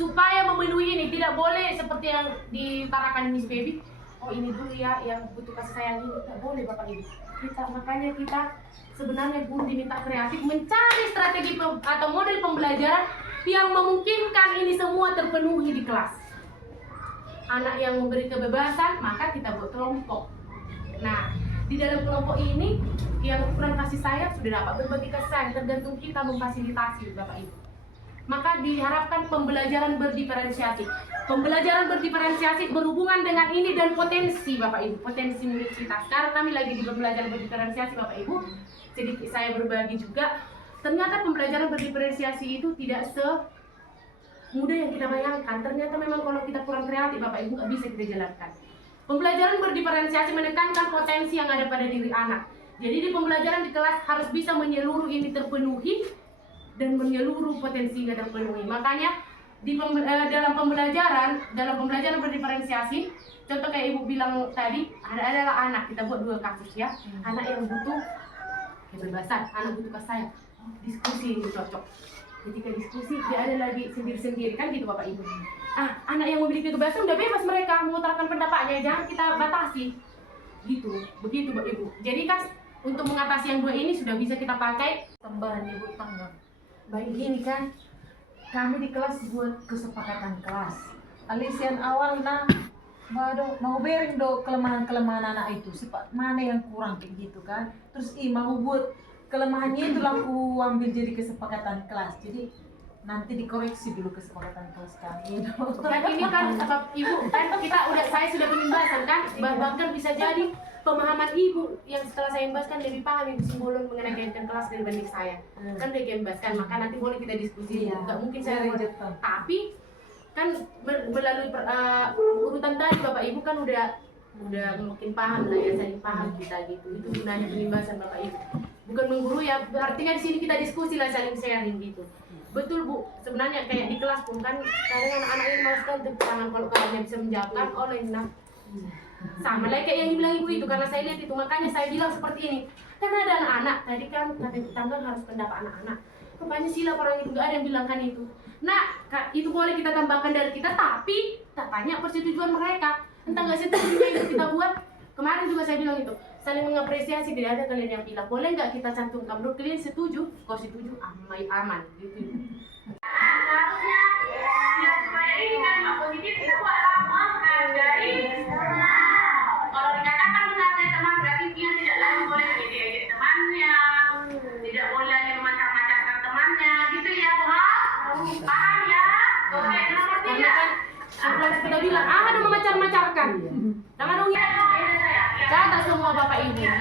supaya memenuhi ini. Tidak boleh seperti yang diutarakan Miss Baby, oh ini dulu ya yang butuh kasih sayang ini. Tidak boleh Bapak Ibu. Makanya kita sebenarnya pun diminta kreatif mencari strategi atau model pembelajaran yang memungkinkan ini semua terpenuhi di kelas. Anak yang memberi kebebasan, maka kita buat kelompok. Nah, di dalam kelompok ini yang ukuran kasih sayang sudah dapat berbagi kasih sayang, tergantung kita memfasilitasi Bapak Ibu. Maka diharapkan pembelajaran berdiferensiasi. Pembelajaran berdiferensiasi berhubungan dengan ini dan potensi Bapak Ibu, potensi murid kita. Sekarang kami lagi di pembelajaran berdiferensiasi Bapak Ibu. Sedikit saya berbagi juga. Ternyata pembelajaran berdiferensiasi itu tidak semudah yang kita bayangkan. Ternyata memang kalau kita kurang kreatif Bapak Ibu nggak bisa kita jalankan. Pembelajaran berdiferensiasi menekankan potensi yang ada pada diri anak. Jadi di pembelajaran di kelas harus bisa menyeluruh ini terpenuhi dan menyeluruh potensinya terpenuhi. Makanya di dalam pembelajaran berdiferensiasi, contoh kayak Ibu bilang tadi, adalah anak, kita buat 2 kasus ya. Anak yang butuh kebebasan, anak butuh kasih sayang. Diskusi ini cocok. Ketika diskusi dia ada lagi sendiri-sendiri kan gitu Bapak Ibu. Anak yang memiliki kebebasan udah bebas mereka mengutarakan pendapatnya, jangan kita batasi. Gitu, begitu Bapak Ibu. Jadi kan untuk mengatasi yang 2 ini sudah bisa kita pakai Tambahan Ibu tangga. Baik gini kan, kami di kelas buat kesepakatan kelas. Alisian awal mau bering do kelemahan anak itu, mana yang kurang kayak gitu kan. Terus mau buat kelemahannya itu aku ambil jadi kesepakatan kelas. Jadi nanti dikoreksi dulu kesepakatan kelas kami. Dan ini kan Bapak Ibu kan saya sudah pembahasan kan, bahkan bisa jadi pemahaman Ibu yang setelah saya membahaskan lebih paham Ibu Simbolon mengenai kaitan kelas dibanding saya. Kan udah membahaskan, maka nanti boleh kita diskusi. Nggak mungkin saya tapi kan melalui urutan tadi Bapak Ibu kan udah mungkin paham lah ya, saling paham kita gitu. Itu gunanya pembahasan Bapak Ibu. Bukan menggurui ya, artinya di sini kita diskusi lah, saling sharing gitu. Betul Bu, sebenarnya kayak di kelas pun kan kadang anak-anak yang mau sekali tepuk tangan kalau kalian bisa menjawabkan oleh sama lah kayak yang dibilang Ibu itu, karena saya lihat itu, makanya saya bilang seperti ini. Karena ada anak-anak, tadi kan kata tetangga harus pendapat anak-anak. Rupanya sila orang itu, nggak ada yang bilangkan itu. Nah, itu boleh kita tambahkan dari kita, tapi tak tanya persetujuan mereka. Entah nggak setuju itu kita buat. Kemarin juga saya bilang itu, saling mengapresiasi, tidak ada kalian yang bilang, boleh nggak kita cantumkan, menurut kalian setuju, kau setuju, aman, gitu. Harusnya, ya supaya ini kan positif, kita buat laporan dari kalau dikatakan menghargai teman, berarti dia tidak lagi boleh menjadi temannya, tidak boleh lagi memacam-macamkan temannya, gitu ya Bu. Paham ya? Oke, nomor 3. Kita bilang, ada memacar-macarkan. Jangan dong ya. Catat semua Bapak Ibu. Gitu.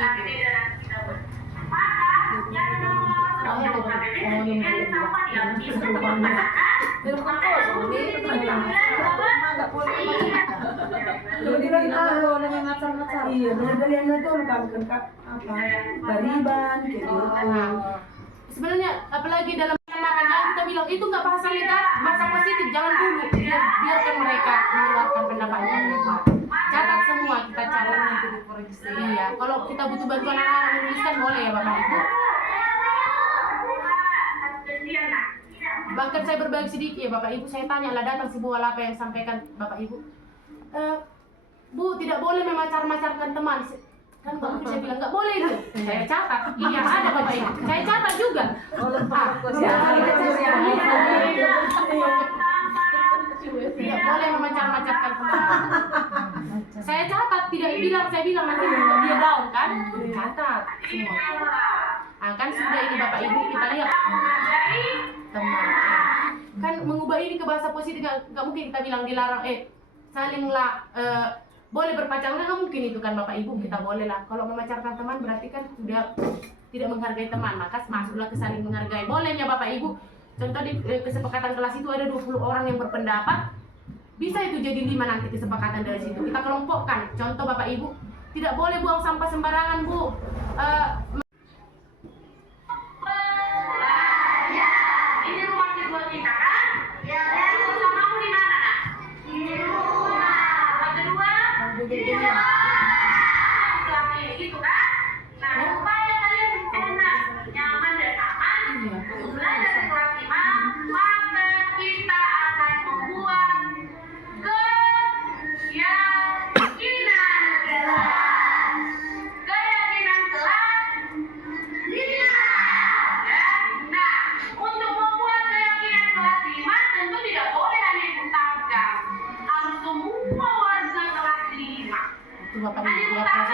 Iya, kalian itu bariban gitu. Sebenarnya apalagi dalam makan kita bilang itu nggak bahasa negatif, bahasa positif, jangan dulu. Biarkan mereka mengeluarkan pendapatnya. Catat semua, kita catat nanti dikoreksi. Iya, kalau kita butuh bantuan anak-anak menuliskan boleh ya Bapak Ibu. Bahkan saya berbagi sedikit ya Bapak Ibu, saya tanya lah datang sebuah apa yang sampaikan Bapak Ibu. Bu, tidak boleh memacar-macarkan teman. Kan Bapak Ibu saya bilang nggak boleh itu. Saya catat. Iya ada Bapak Ibu. Saya catat juga. Tidak boleh memacar-macarkan teman. Saya catat, saya bilang nanti dia down kan. Catat semua. Kan sudah ini Bapak Ibu kita lihat teman. Kan mengubah ini ke bahasa positif nggak mungkin kita bilang dilarang salinglah boleh berpacaran, nggak mungkin itu kan Bapak Ibu, kita boleh lah. Kalau memacarkan teman berarti kan sudah tidak menghargai teman, maka masuklah ke saling menghargai. Bolehnya Bapak Ibu, contoh di kesepakatan kelas itu ada 20 orang yang berpendapat, bisa itu jadi 5 nanti kesepakatan dari situ. Kita kelompokkan, contoh Bapak Ibu, tidak boleh buang sampah sembarangan Bu. Ini rumah kedua kita kan? Ya. Sama aku di mana nak? Di rumah. Rumah kedua? Di rumah. Kelas ini gitu kan? Nah, supaya kalian enak, nyaman dan aman untuk belajar di kelas 5, maka kita akan membuat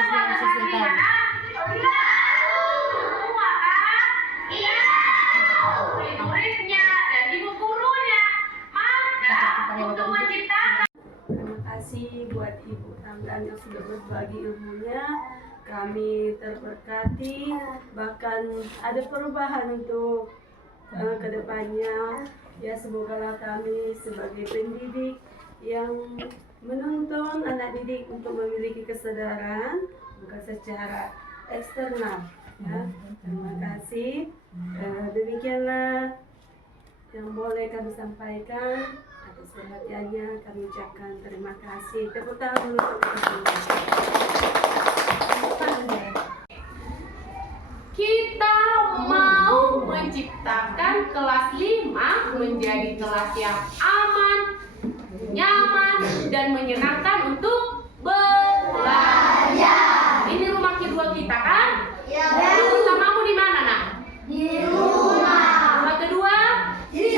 belajar disesuaikan. Semua kan? Iya. Murid-muridnya dan ibu gurunya. Maka untuk menciptakan. Terima kasih buat Ibu Tanggan yang sudah berbagi ilmunya. Kami terberkati, bahkan ada perubahan untuk kedepannya. Ya, semoga kami sebagai pendidik yang menuntun anak didik untuk memiliki kesadaran bukan secara eksternal. Ya, terima kasih. Demikianlah yang boleh kami sampaikan. Atas perhatiannya kami ucapkan terima kasih. Tepuk tangan dulu untuk kita semua. Kita mau menciptakan kelas 5 menjadi kelas yang aman, nyaman, dan menyenangkan untuk belajar. Ini rumah kedua kita kan? Rumah pertamamu di mana, nak? Di rumah kedua? Di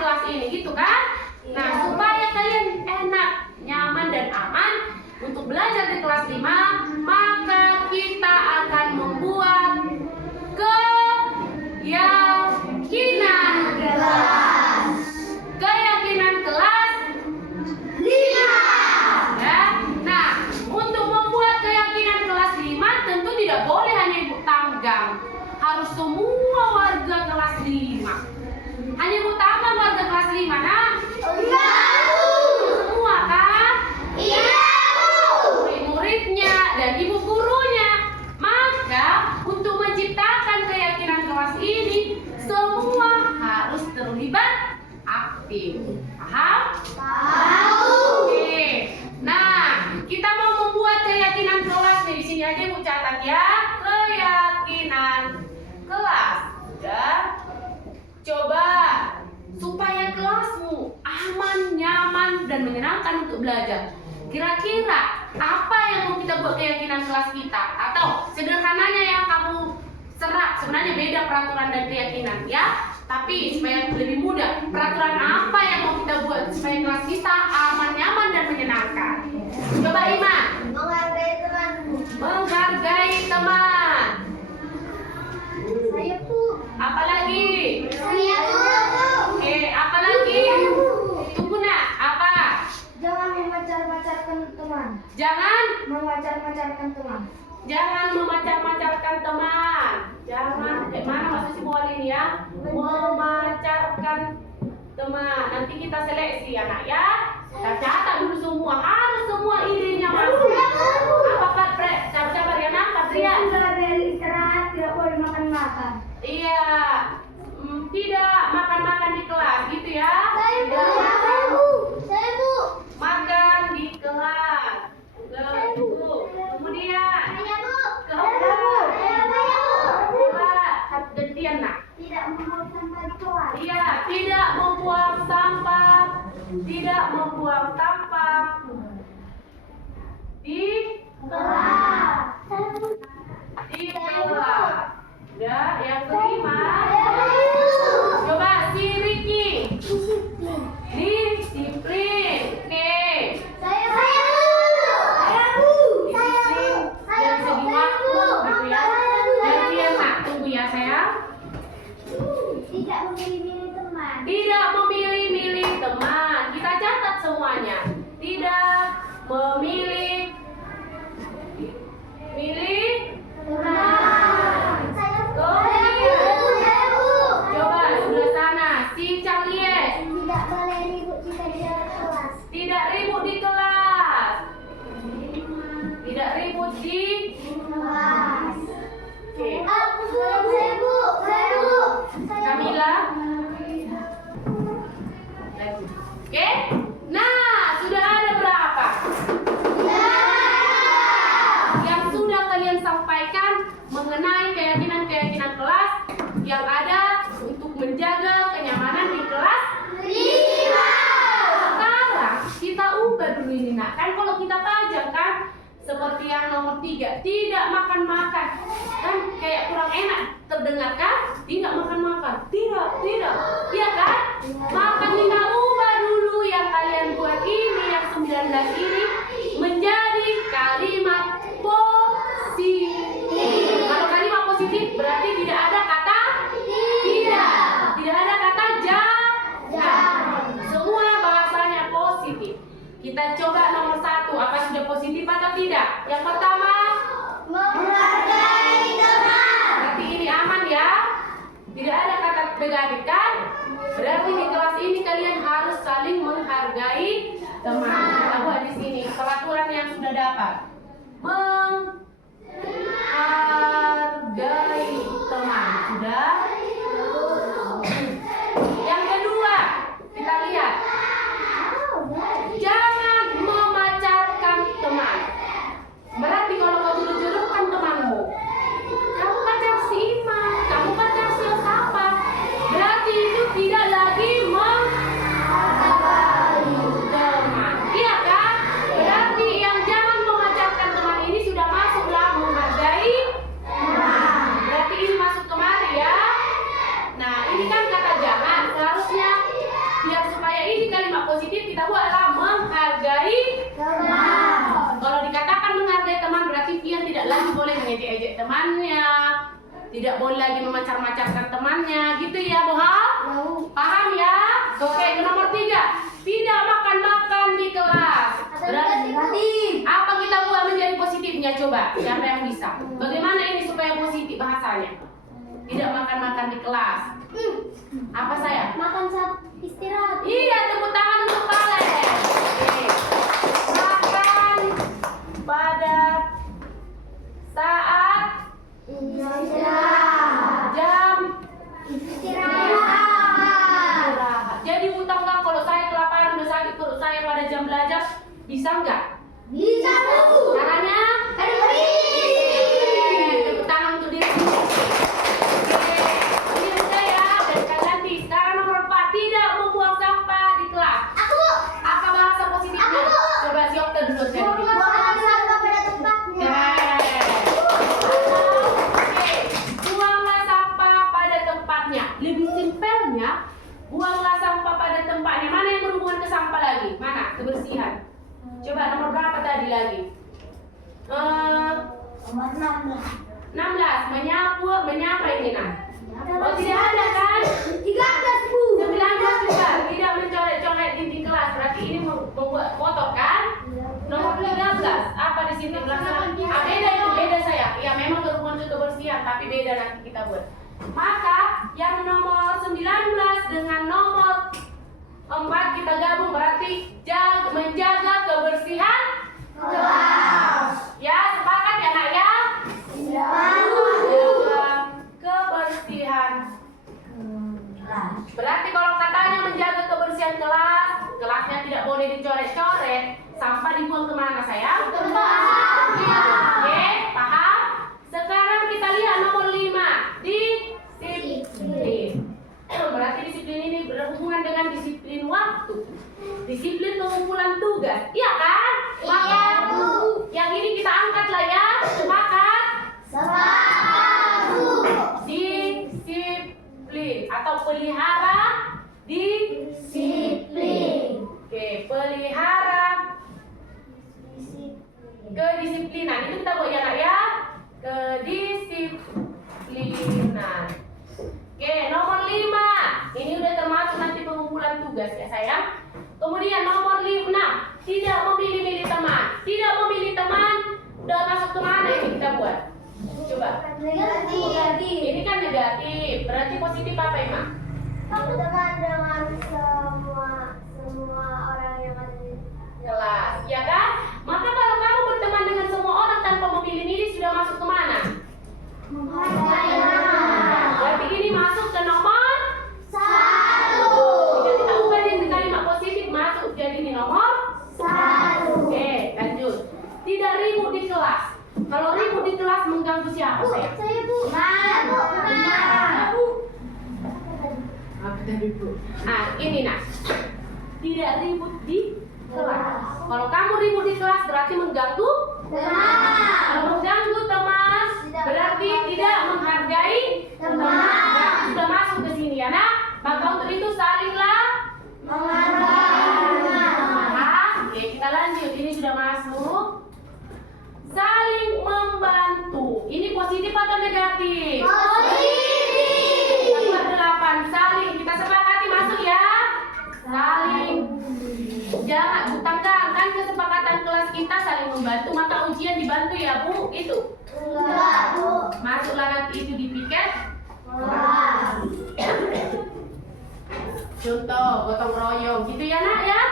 kelas ini, gitu kan? Nah, supaya kalian enak, nyaman, dan aman untuk belajar di kelas 5, maka kita akan membuat keyakinan kelas. Keyakinan kelas 5. Ya. Nah, untuk membuat keyakinan kelas 5 tentu tidak boleh hanya Ibu Tanggang. Harus semua warga kelas 5. Hanya Ibu Tanggang warga kelas 5, nah? Semua kan? Murid-muridnya dan ibu gurunya. Maka untuk menciptakan keyakinan kelas ini, semua harus terlibat aktif. Paham? Oke. Nah, kita mau membuat keyakinan kelas nih. Di sini aja Ibu catat ya. Keyakinan kelas. Udah. Coba supaya kelasmu aman, nyaman, dan menyenangkan untuk belajar. Kira-kira apa yang mau kita buat keyakinan kelas kita? Atau sederhananya yang kamu serap, sebenarnya beda peraturan dan keyakinan ya. Tapi supaya lebih mudah, peraturan apa yang mau kita buat supaya kelas kita aman, nyaman, dan menyenangkan? Coba Ima. Menghargai teman. Menghargai teman. Saya Bu. Apa lagi? Saya Bu. Oke, apa lagi? Tunggu nak, apa? Jangan memacar-macarkan teman. Jangan Memacar-macarkan teman. Jangan memacar-macarkan teman. Jangan, mana maksud si Bual ini ya? Memacarkan teman. Nanti kita seleksi anak ya. Kita catat dulu semua. Harus semua idenya masuk. Apa Pat? Sabar-sabar ya nak, Patria. Tidak boleh istirahat, tidak boleh makan-makan. Iya. Tidak makan-makan di kelas gitu ya. Saya Bu. Tidak. Saya Bu. Saya Bu. Makan di kelas. Tunggu. Kemudian Saya Bu. keempat. Saya Bu. Coba gantian nak. Tidak membuang sampah di kelas. Iya, tidak membuang sampah. Tidak membuang sampah di Kelas. Saya Bu. kelas. Udah, yang kelima. Coba si Ricky. Disiplin. Oke. Saya Bu. Saya Bu. Disiplin dan segi waktu gitu ya. Gantian nak, tunggu ya sayang. Tidak memilih-milih teman. Tidak memilih-milih teman. Kita catat semuanya. Tidak memilih Teman. Saya Bu. Saya Bu. Coba sebelah sana. Si Charlie. Tidak boleh ribut jika di dalam kelas. Tidak ribut di kelas. Tidak ribut di Kelas. Oke. Aku Bu. Saya Bu. Saya Bu. Kamila. Lagi. Oke. Nah, sudah ada berapa? Yang sudah kalian sampaikan mengenai keyakinan-keyakinan kelas yang ada untuk menjaga kenyamanan di kelas 5. Sekarang kita ubah dulu ini nak. Kan kalau kita pajang kan seperti yang nomor 3, tidak makan-makan. Kan kayak kurang enak terdengar kan? Tidak makan-makan. Tidak. Iya kan? Maka kita ubah dulu yang kalian buat ini yang 19 ini menjadi kalimat Yang pertama, Menghargai teman. berarti ini aman ya. Tidak ada kata begadikan. Berarti di kelas ini kalian harus saling menghargai teman. Kita buat di sini peraturan yang sudah dapat. Menghargai teman. Sudah. Yang kedua, kita lihat. Jangan memacarkan teman. Berarti kalau kau jodoh-jodohkan temanmu, kamu pacar si Ima, kamu pacar si Osapa, berarti itu tidak lagi menghargai teman. Iya kan? Berarti yang jangan memacarkan teman ini sudah masuklah menghargai teman. Berarti ini masuk kemari ya. Nah, ini kan kata jangan. Seharusnya biar supaya ini kalimat positif kita buatlah menghargai teman. Kalau dikatakan menghargai teman berarti Pian tidak lagi boleh mengejek-ejek temannya, tidak boleh lagi memacar-macarkan temannya, gitu ya Bohal? Paham ya? Oke, nomor 3, tidak makan-makan di kelas. Berarti apa kita buat menjadi positifnya? Coba, siapa yang bisa? Bagaimana ini supaya positif bahasanya? Tidak makan-makan di kelas. Apa saya? Makan saat istirahat. Iya, tepuk tangan untuk kalian. Oke. Makan pada saat jam istirahat. Jadi utang nggak kalau saya kelaparan udah sakit perut saya pada jam belajar bisa nggak? Bisa, Bu. Caranya? Tepuk tangan untuk diri. Oke, ini udah ya. Dan kalian di sekarang nomor 4, tidak membuang sampah di kelas. Aku. Apa bahasa positifnya? Coba si Okta dulu saya. Buang sampah pada tempatnya. Oke, buanglah sampah pada tempatnya. Lebih simpelnya, buanglah sampah pada tempatnya. Mana yang berhubungan ke sampah lagi? Mana? Kebersihan. Coba nomor berapa tadi lagi? Nomor 16. 16. Menyapa ini nah. Oh tidak ada kan? 13, Bu. 19 juga. Tidak mencoret-coret dinding kelas. Berarti ini membuat kotor kan? Nomor 13. Apa di sini? Melaksanakan. Beda itu, beda saya. Ya memang berhubungan ke kebersihan, tapi beda nanti kita buat. Maka yang nomor 19 dengan nomor 4 kita gabung berarti menjaga kebersihan kelas. Ya, sepakat ya nak ya? Menjaga kebersihan. Berarti kalau katanya menjaga kebersihan kelas, kelasnya tidak boleh dicoret-coret, sampah dibuang kemana sayang? Oke, paham? Sekarang kita lihat nomor 5, disiplin. Berarti disiplin ini berhubungan dengan disiplin waktu, disiplin pengumpulan tugas, iya kan? Maka yang ini kita angkat lah ya, sepakat? Disiplin atau pelihara disiplin. Oke, pelihara kedisiplinan. Itu kita buat ya nak ya, kedisiplinan. Oke, nomor 5. Ini udah termasuk nanti pengumpulan tugas ya sayang. Kemudian nomor 6, tidak memilih-milih teman. Tidak memilih teman, udah masuk kemana ini kita buat? Coba. Negatif. Ini kan negatif. Berarti positif apa Emang? Teman dengan semua orang yang ada di Kelas, ya kan? Maka kalau kamu berteman dengan semua orang tanpa memilih-milih sudah masuk kemana? Berarti ini masuk ke nomor 1. Jika kita ubah jadi kalimat positif masuk jadi ini nomor 1. Oke, lanjut. Tidak ribut di kelas. Kalau ribut di kelas mengganggu siapa saya? Saya, Bu. Apa tadi Bu? Nah, ini nah. Tidak ribut di kelas. Kalau kamu ribut di kelas berarti mengganggu Kalau mengganggu teman berarti tidak menghargai teman. Berarti sudah masuk ke sini ya nak. Maka untuk itu salinglah menghargai. Oke, kita lanjut. Ini sudah masuk. Saling membantu. Ini positif atau negatif? Positif. Nomor 8. Saling. Kita sepakati masuk ya. Saling. Jangan utangkan kan kesepakatan kelas kita saling membantu, maka ujian dibantu ya Bu? Itu Enggak, Bu. masuklah nanti itu di piket. Enggak. Contoh gotong royong gitu ya nak ya.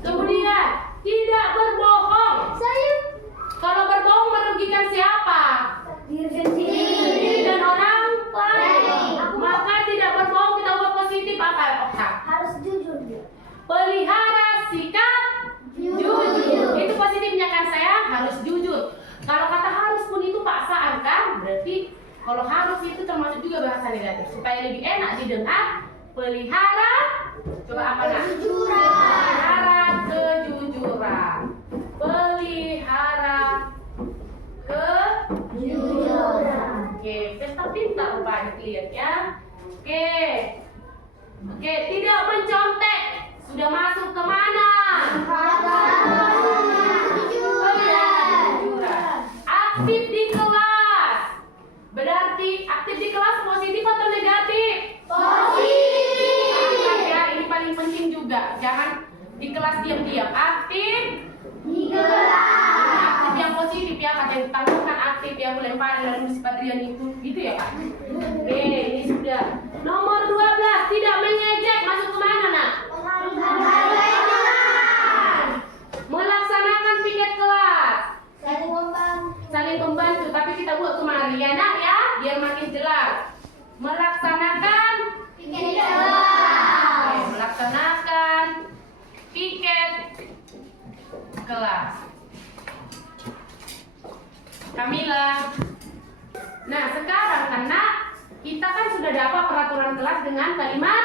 Kemudian tidak berbohong. Saya Kalau berbohong merugikan siapa? diri sendiri. Diri dan orang lain. Lain. Maka tidak berbohong kita buat positif apa? Okta. Harus jujur dia. Pelihara sikap jujur. Itu positifnya kan saya harus jujur. Kalau kata harus pun itu paksaan kan? Berarti kalau harus itu termasuk juga bahasa negatif. Supaya lebih enak didengar, pelihara coba apa nak? Kejujuran. Pelihara kejujuran. Pelihara Kejujuran. Oke, pesta pintar rupanya kalian ya. Oke. Oke, tidak mencontek. Sudah masuk ke mana? Kejujuran. Aktif di kelas. Berarti aktif di kelas positif atau negatif? Positif. Ya, ini paling penting juga. Jangan di kelas diam-diam. Aktif. Di kelas. Aktif yang positif ya, kata yang tangguhkan aktif yang melempar dan musik Adrian itu ya Kak. Oke, ini sudah. Nomor 12, tidak mengejek. Masuk ke mana nak? Melaksanakan piket kelas. Saling membantu, tapi kita buat kemari ya nak ya, biar makin jelas. Melaksanakan Oke, melaksanakan piket kelas. Kamila. Nah, sekarang karena kita kan sudah dapat peraturan kelas dengan kalimat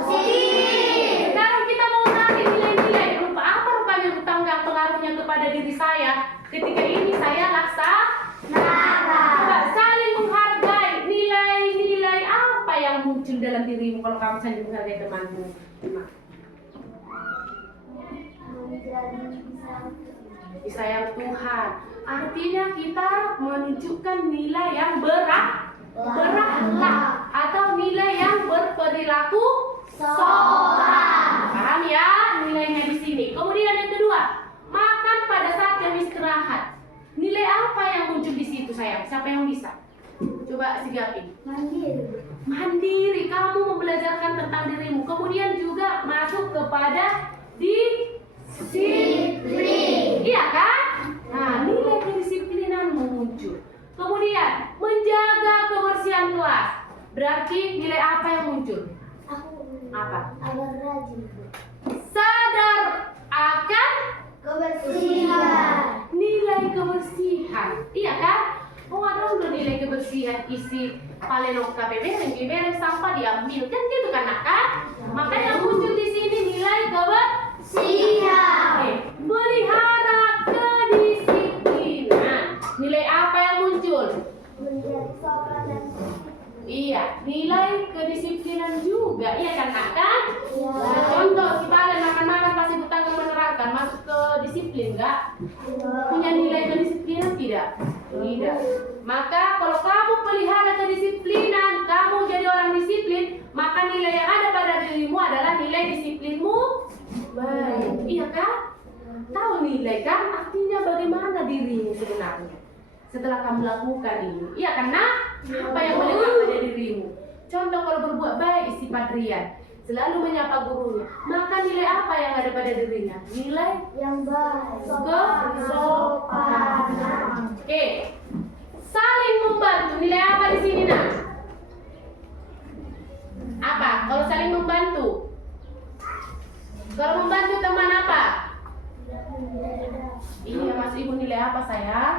Positif. sekarang kita mau cari nilai-nilai berupa apa rupanya tentang pengaruhnya kepada diri saya ketika ini saya coba saling menghargai. Nilai-nilai apa yang muncul dalam dirimu kalau kamu saling menghargai temanmu? Disayang Tuhan. Artinya kita menunjukkan nilai yang berakhlak atau nilai yang berperilaku sopan. Paham ya nilainya di sini. Kemudian yang kedua, makan pada saat jam istirahat. Nilai apa yang muncul di situ sayang? Siapa yang bisa? Coba sigapin. Mandiri. Kamu membelajarkan tentang dirimu. Kemudian juga masuk kepada disiplin. Iya kan? Nah, nilai kedisiplinanmu muncul. Kemudian menjaga kebersihan kelas. Berarti nilai apa yang muncul? Apa? Agar rajin. Sadar akan Kebersihan. nilai kebersihan. Iya kan? Oh, ada udah nilai kebersihan isi palenok KPB yang sampah diambil kan gitu kan nak kan? Makanya muncul di sini nilai Siap. melihara kedisiplinan. Nilai apa yang muncul? Menjadi sopan dan Iya, nilai kedisiplinan juga. Iya kan nak kan? Iya. Contoh si Balen makan-makan pasti bertanggung menerangkan masuk ke disiplin enggak? Punya nilai kedisiplinan tidak? Tidak. Maka kalau kamu pelihara kedisiplinan, kamu jadi orang disiplin, maka nilai yang ada pada dirimu adalah nilai disiplinmu baik. Iya kan? Tahu nilai kan? Artinya bagaimana dirimu sebenarnya setelah kamu lakukan ini. Iya kan nak? Apa yang melekat pada dirimu? Contoh kalau berbuat baik si Padrian, selalu menyapa gurunya, maka nilai apa yang ada pada dirinya? Nilai yang baik. kesopanan. Oke. Saling membantu. Nilai apa di sini nak? Apa? Kalau saling membantu. Kalau membantu teman apa? Iya, Mas Ibu, nilai apa sayang?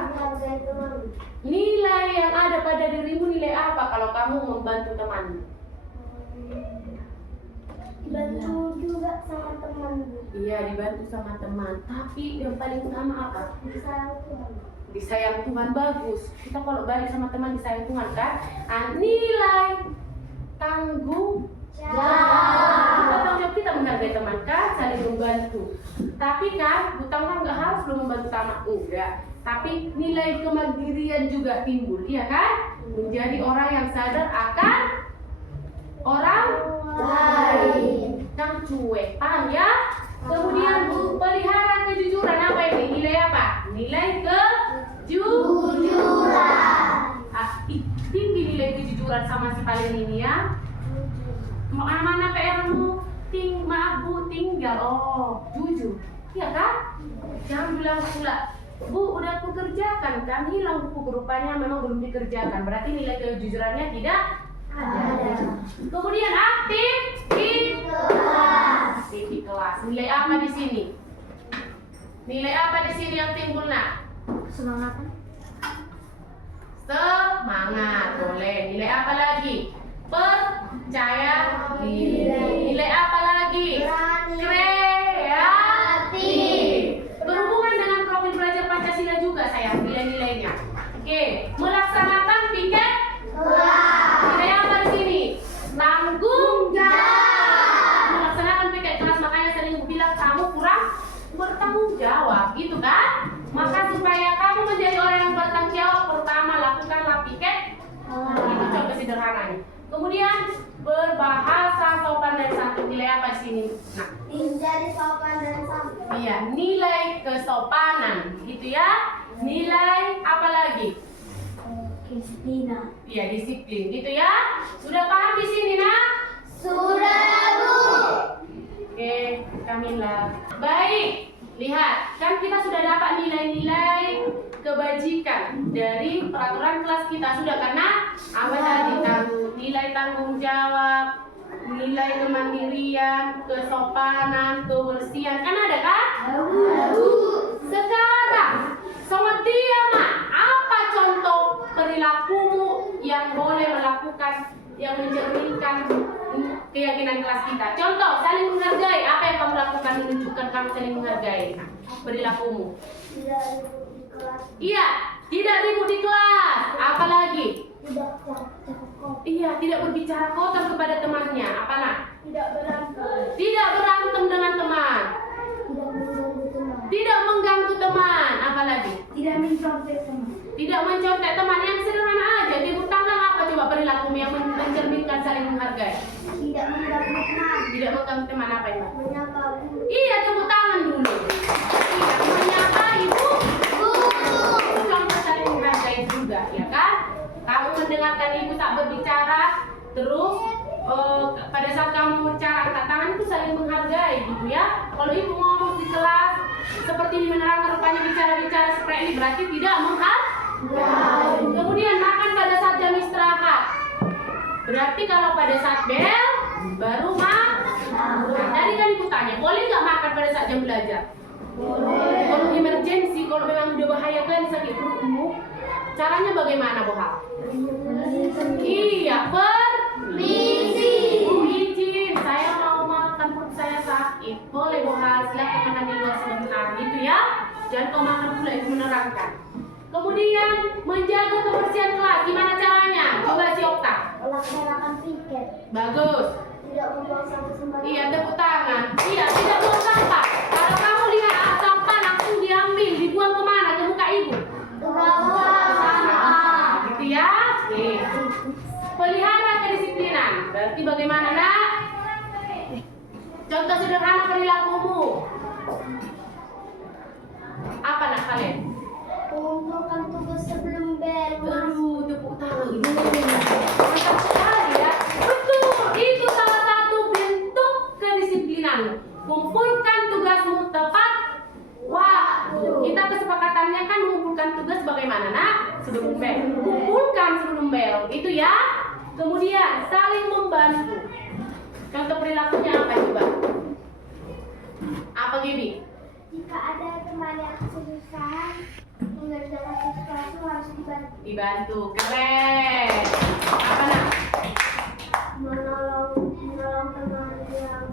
Nilai yang ada pada dirimu nilai apa kalau kamu membantu temanmu? Dibantu juga sama teman. Iya, dibantu sama teman. Tapi yang paling utama apa? Disayang Tuhan. Disayang Tuhan, bagus. Kita kalau baik sama teman disayang Tuhan kan? Nilai tanggung jawab. Kita tanggung jawab kita menghargai teman kan, saling membantu. Tapi kan, hutang kan nggak harus lo membantu teman, enggak. Tapi nilai kemandirian juga timbul, iya kan? Menjadi orang yang sadar akan orang lain. Yang cuek, paham ya? Kemudian pelihara kejujuran apa ini? kejujuran sama si paling ini ya. Mana PR-mu? Maaf Bu, tinggal. Oh, jujur. Iya kan? Jangan bilang pula, Bu, udah aku kerjakan kan, hilang buku, rupanya memang belum dikerjakan. Berarti nilai kejujurannya tidak ada. Kemudian aktif di kelas. Aktif di kelas. Nilai apa di sini? Nilai apa di sini yang timbul, Nak? Semangat. Semangat, boleh. Nilai apa lagi? Percaya diri. Nilai apa lagi? Kreatif. Berhubungan dengan profil belajar Pancasila juga sayang, nilai-nilainya. Oke, melaksanakan piket kelas. Nilai apa di sini? Tanggung jawab. Melaksanakan piket kelas, makanya sering bilang kamu kurang bertanggung jawab, gitu kan? Maka supaya kamu menjadi orang yang bertanggung jawab, pertama lakukanlah piket. Itu contoh sederhananya. Kemudian berbahasa sopan dan santun. Nilai apa di sini? Nah, Menjadi sopan dan santun. iya, nilai kesopanan, gitu ya. Nilai apa lagi? Kristina. Iya, disiplin, gitu ya. Sudah paham di sini, Nak? Sudah, Bu. Oke, Kamila. Baik, lihat, kan kita sudah dapat nilai-nilai kebajikan dari peraturan kelas kita. Sudah, karena apa tadi? Nilai tanggung jawab, nilai kemandirian, kesopanan, kebersihan, kan ada kan? Sekarang, sama dia, Mak, apa contoh perilakumu yang boleh melakukan, yang mencerminkan keyakinan kelas kita? Contoh, saling menghargai. Apa yang kamu lakukan menunjukkan kamu saling menghargai perilakumu? Tidak ribut di kelas. Iya, tidak ribut di kelas. Apalagi? Tidak cakap kok. Iya, tidak berbicara kotor kepada temannya. Apa nak? Tidak berantem. Tidak berantem dengan teman. Tidak mengganggu teman. Tidak mengganggu teman. Apalagi? Tidak mencontek teman. Tidak mencontek teman. Yang sederhana aja. Di tangan apa coba perilakumu yang mencerminkan saling menghargai? Tidak mengganggu teman. Tidak mengganggu teman, apa itu? Menyapa guru. Iya, tepuk tangan dulu. Iya, menyapa ibu. Itu contoh saling menghargai juga, ya kan? Kamu mendengarkan ibu tak berbicara, terus pada saat kamu bicara angkat tangan itu saling menghargai, gitu ya. Kalau ibu ngomong di kelas seperti ini menerangkan, rupanya bicara-bicara seperti ini, berarti tidak menghargai. Kemudian makan pada saat jam istirahat. Berarti kalau pada saat bel baru makan. Nah, tadi kan ibu tanya, boleh nggak makan pada saat jam belajar? Boleh. Kalau emergency, kalau memang udah bahaya kan sakit perutmu, caranya bagaimana, Bohal? Iya, permisi. Izin, saya mau makan, perut saya sakit. Boleh, Bohal, silakan makan di luar sebentar, gitu ya. Jangan kau makan pula, ibu menerangkan. Kemudian menjaga kebersihan kelas, gimana caranya? Coba si Okta. Melaksanakan piket. Bagus. Tidak membuang sampah sembarangan. Iya, tepuk tangan. Iya, tidak buang sampah. Kalau kamu lihat sampah langsung diambil, dibuang kemana? Ke muka ibu. Gitu ya. Oke. Pelihara kedisiplinan. Berarti bagaimana, Nak? Contoh sederhana perilakumu. Apa, Nak, kalian? Mengumpulkan tugas sebelum bel. Aduh, tepuk tangan. Mantap sekali ya. Betul, itu salah satu bentuk kedisiplinan. Kumpulkan tugasmu tepat waktu. Kita kesepakatannya kan mengumpulkan tugas bagaimana, Nak? Sebelum bel. Kumpulkan sebelum bel, gitu ya. Kemudian saling membantu. Contoh perilakunya apa coba? Apa, Gibi? Jika ada teman yang kesusahan mengerjakan sesuatu harus dibantu. Dibantu, keren. Apa, Nak? Menolong teman yang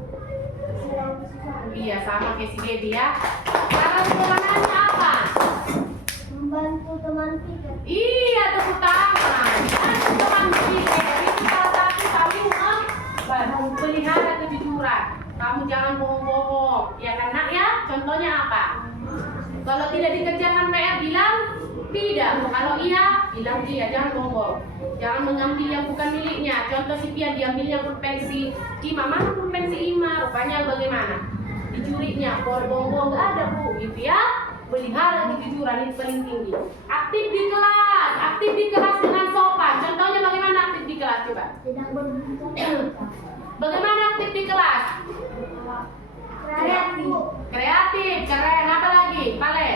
sedang kesusahan. Iya, sama kayak si Baby ya. Cara sederhananya apa? Membantu teman piket. Iya, tepuk tangan. Bantu teman pikir. Itu salah satu kami pelihara kejujuran. Kamu jangan bohong-bohong. Ya kan, Nak ya? Contohnya apa? Kalau tidak dikerjakan PR, bilang tidak. Kalau iya, bilang iya. Jangan bohong. Jangan mengambil yang bukan miliknya. Contoh si Pian diambilnya pulpensi Ima. Mana pulpensi Ima? Rupanya bagaimana? Dicurinya. Bohong-bohong nggak ada, Bu. Gitu ya. Pelihara kejujuran itu paling tinggi. Aktif di kelas dengan sopan. Contohnya bagaimana aktif di kelas? yang berbicara. Bagaimana aktif di kelas? Kreatif. Kreatif, keren. Apa lagi? Pale.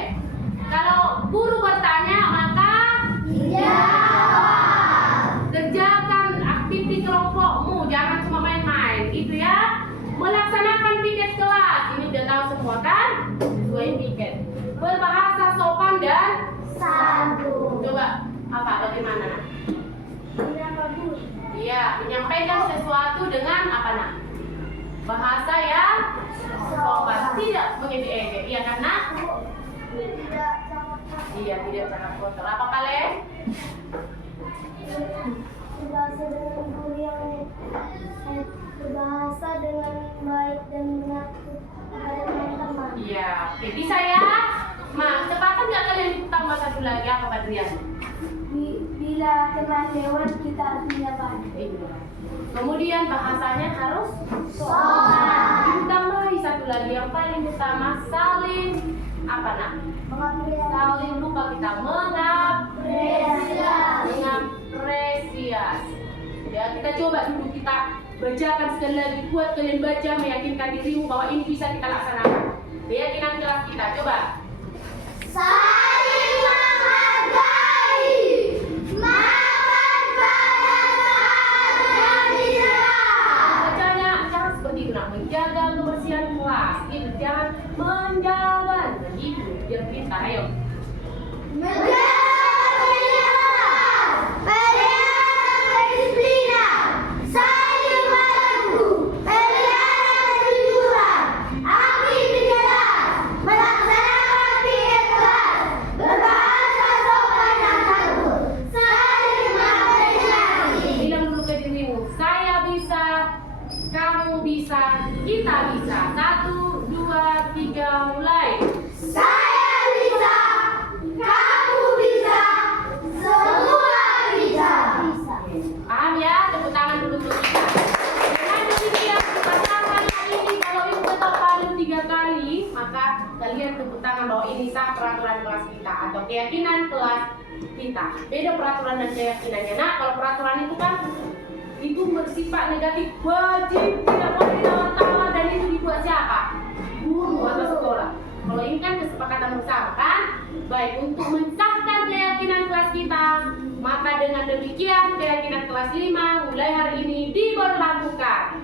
Kalau guru bertanya, maka kerjakan aktiviti kelompokmu. Jangan cuma main-main, gitu ya. Melaksanakan piket kelas. Ini udah tahu semua kan? Sesuai piket. Berbahasa sopan dan Satu. coba apa? Bagaimana? Tidak bagus. Iya, menyampaikan sesuatu dengan apa nak? Bahasa yang sopan, tidak mengejek-ejek. Iya karena Tidak sangat iya tidak sangat kotor. Apa kalian? berbahasa dengan guru yang berbahasa dengan baik dan mengatur kepada teman-teman. Iya, oke bisa ya. Ma, cepatan nggak kalian tambah satu lagi apa Badrian? Bila teman lewat kita harus menyapa. Iya. Kemudian bahasanya harus Sopan. ditambahi satu lagi yang paling utama saling apa nak? Saling lupa kita mengapresiasi. Ya kita coba dulu kita bacakan sekali lagi buat kalian baca meyakinkan dirimu bahwa ini bisa kita laksanakan. Keyakinan kelas kita coba. Saling menghargai. Makan pada saat yang diserah. Bacanya jangan seperti itu nak, menjaga kebersihan kelas. Gitu, jangan menjaga. Nah, gitu, biar kita ayo. Menjaga kebersihan, pelihara kedisiplinan, saling membantu, pelihara kejujuran, aktif di kelas, melaksanakan piket kelas, berbahasa sopan dan santun, saling mengapresiasi. Bilang dulu ke dirimu, saya bisa, kamu bisa, kita bisa. 1, 2, 3, mulai. Saya bisa, kamu bisa, semua bisa. Paham ya? Tepuk tangan dulu untuk kita. Dengan demikian pasangan ini kalau itu tetap paling 3 kali, maka kalian tepuk tangan bahwa ini sah peraturan kelas kita atau keyakinan kelas kita. Beda peraturan dan keyakinannya. Nah, kalau peraturan itu kan itu bersifat negatif, wajib, tidak boleh ditawar-tawar, dan itu dibuat siapa? Guru atau sekolah. Kalau ini kan kesepakatan bersama kan? Baik, untuk mensahkan keyakinan kelas kita, maka dengan demikian keyakinan kelas 5 mulai hari ini diberlakukan.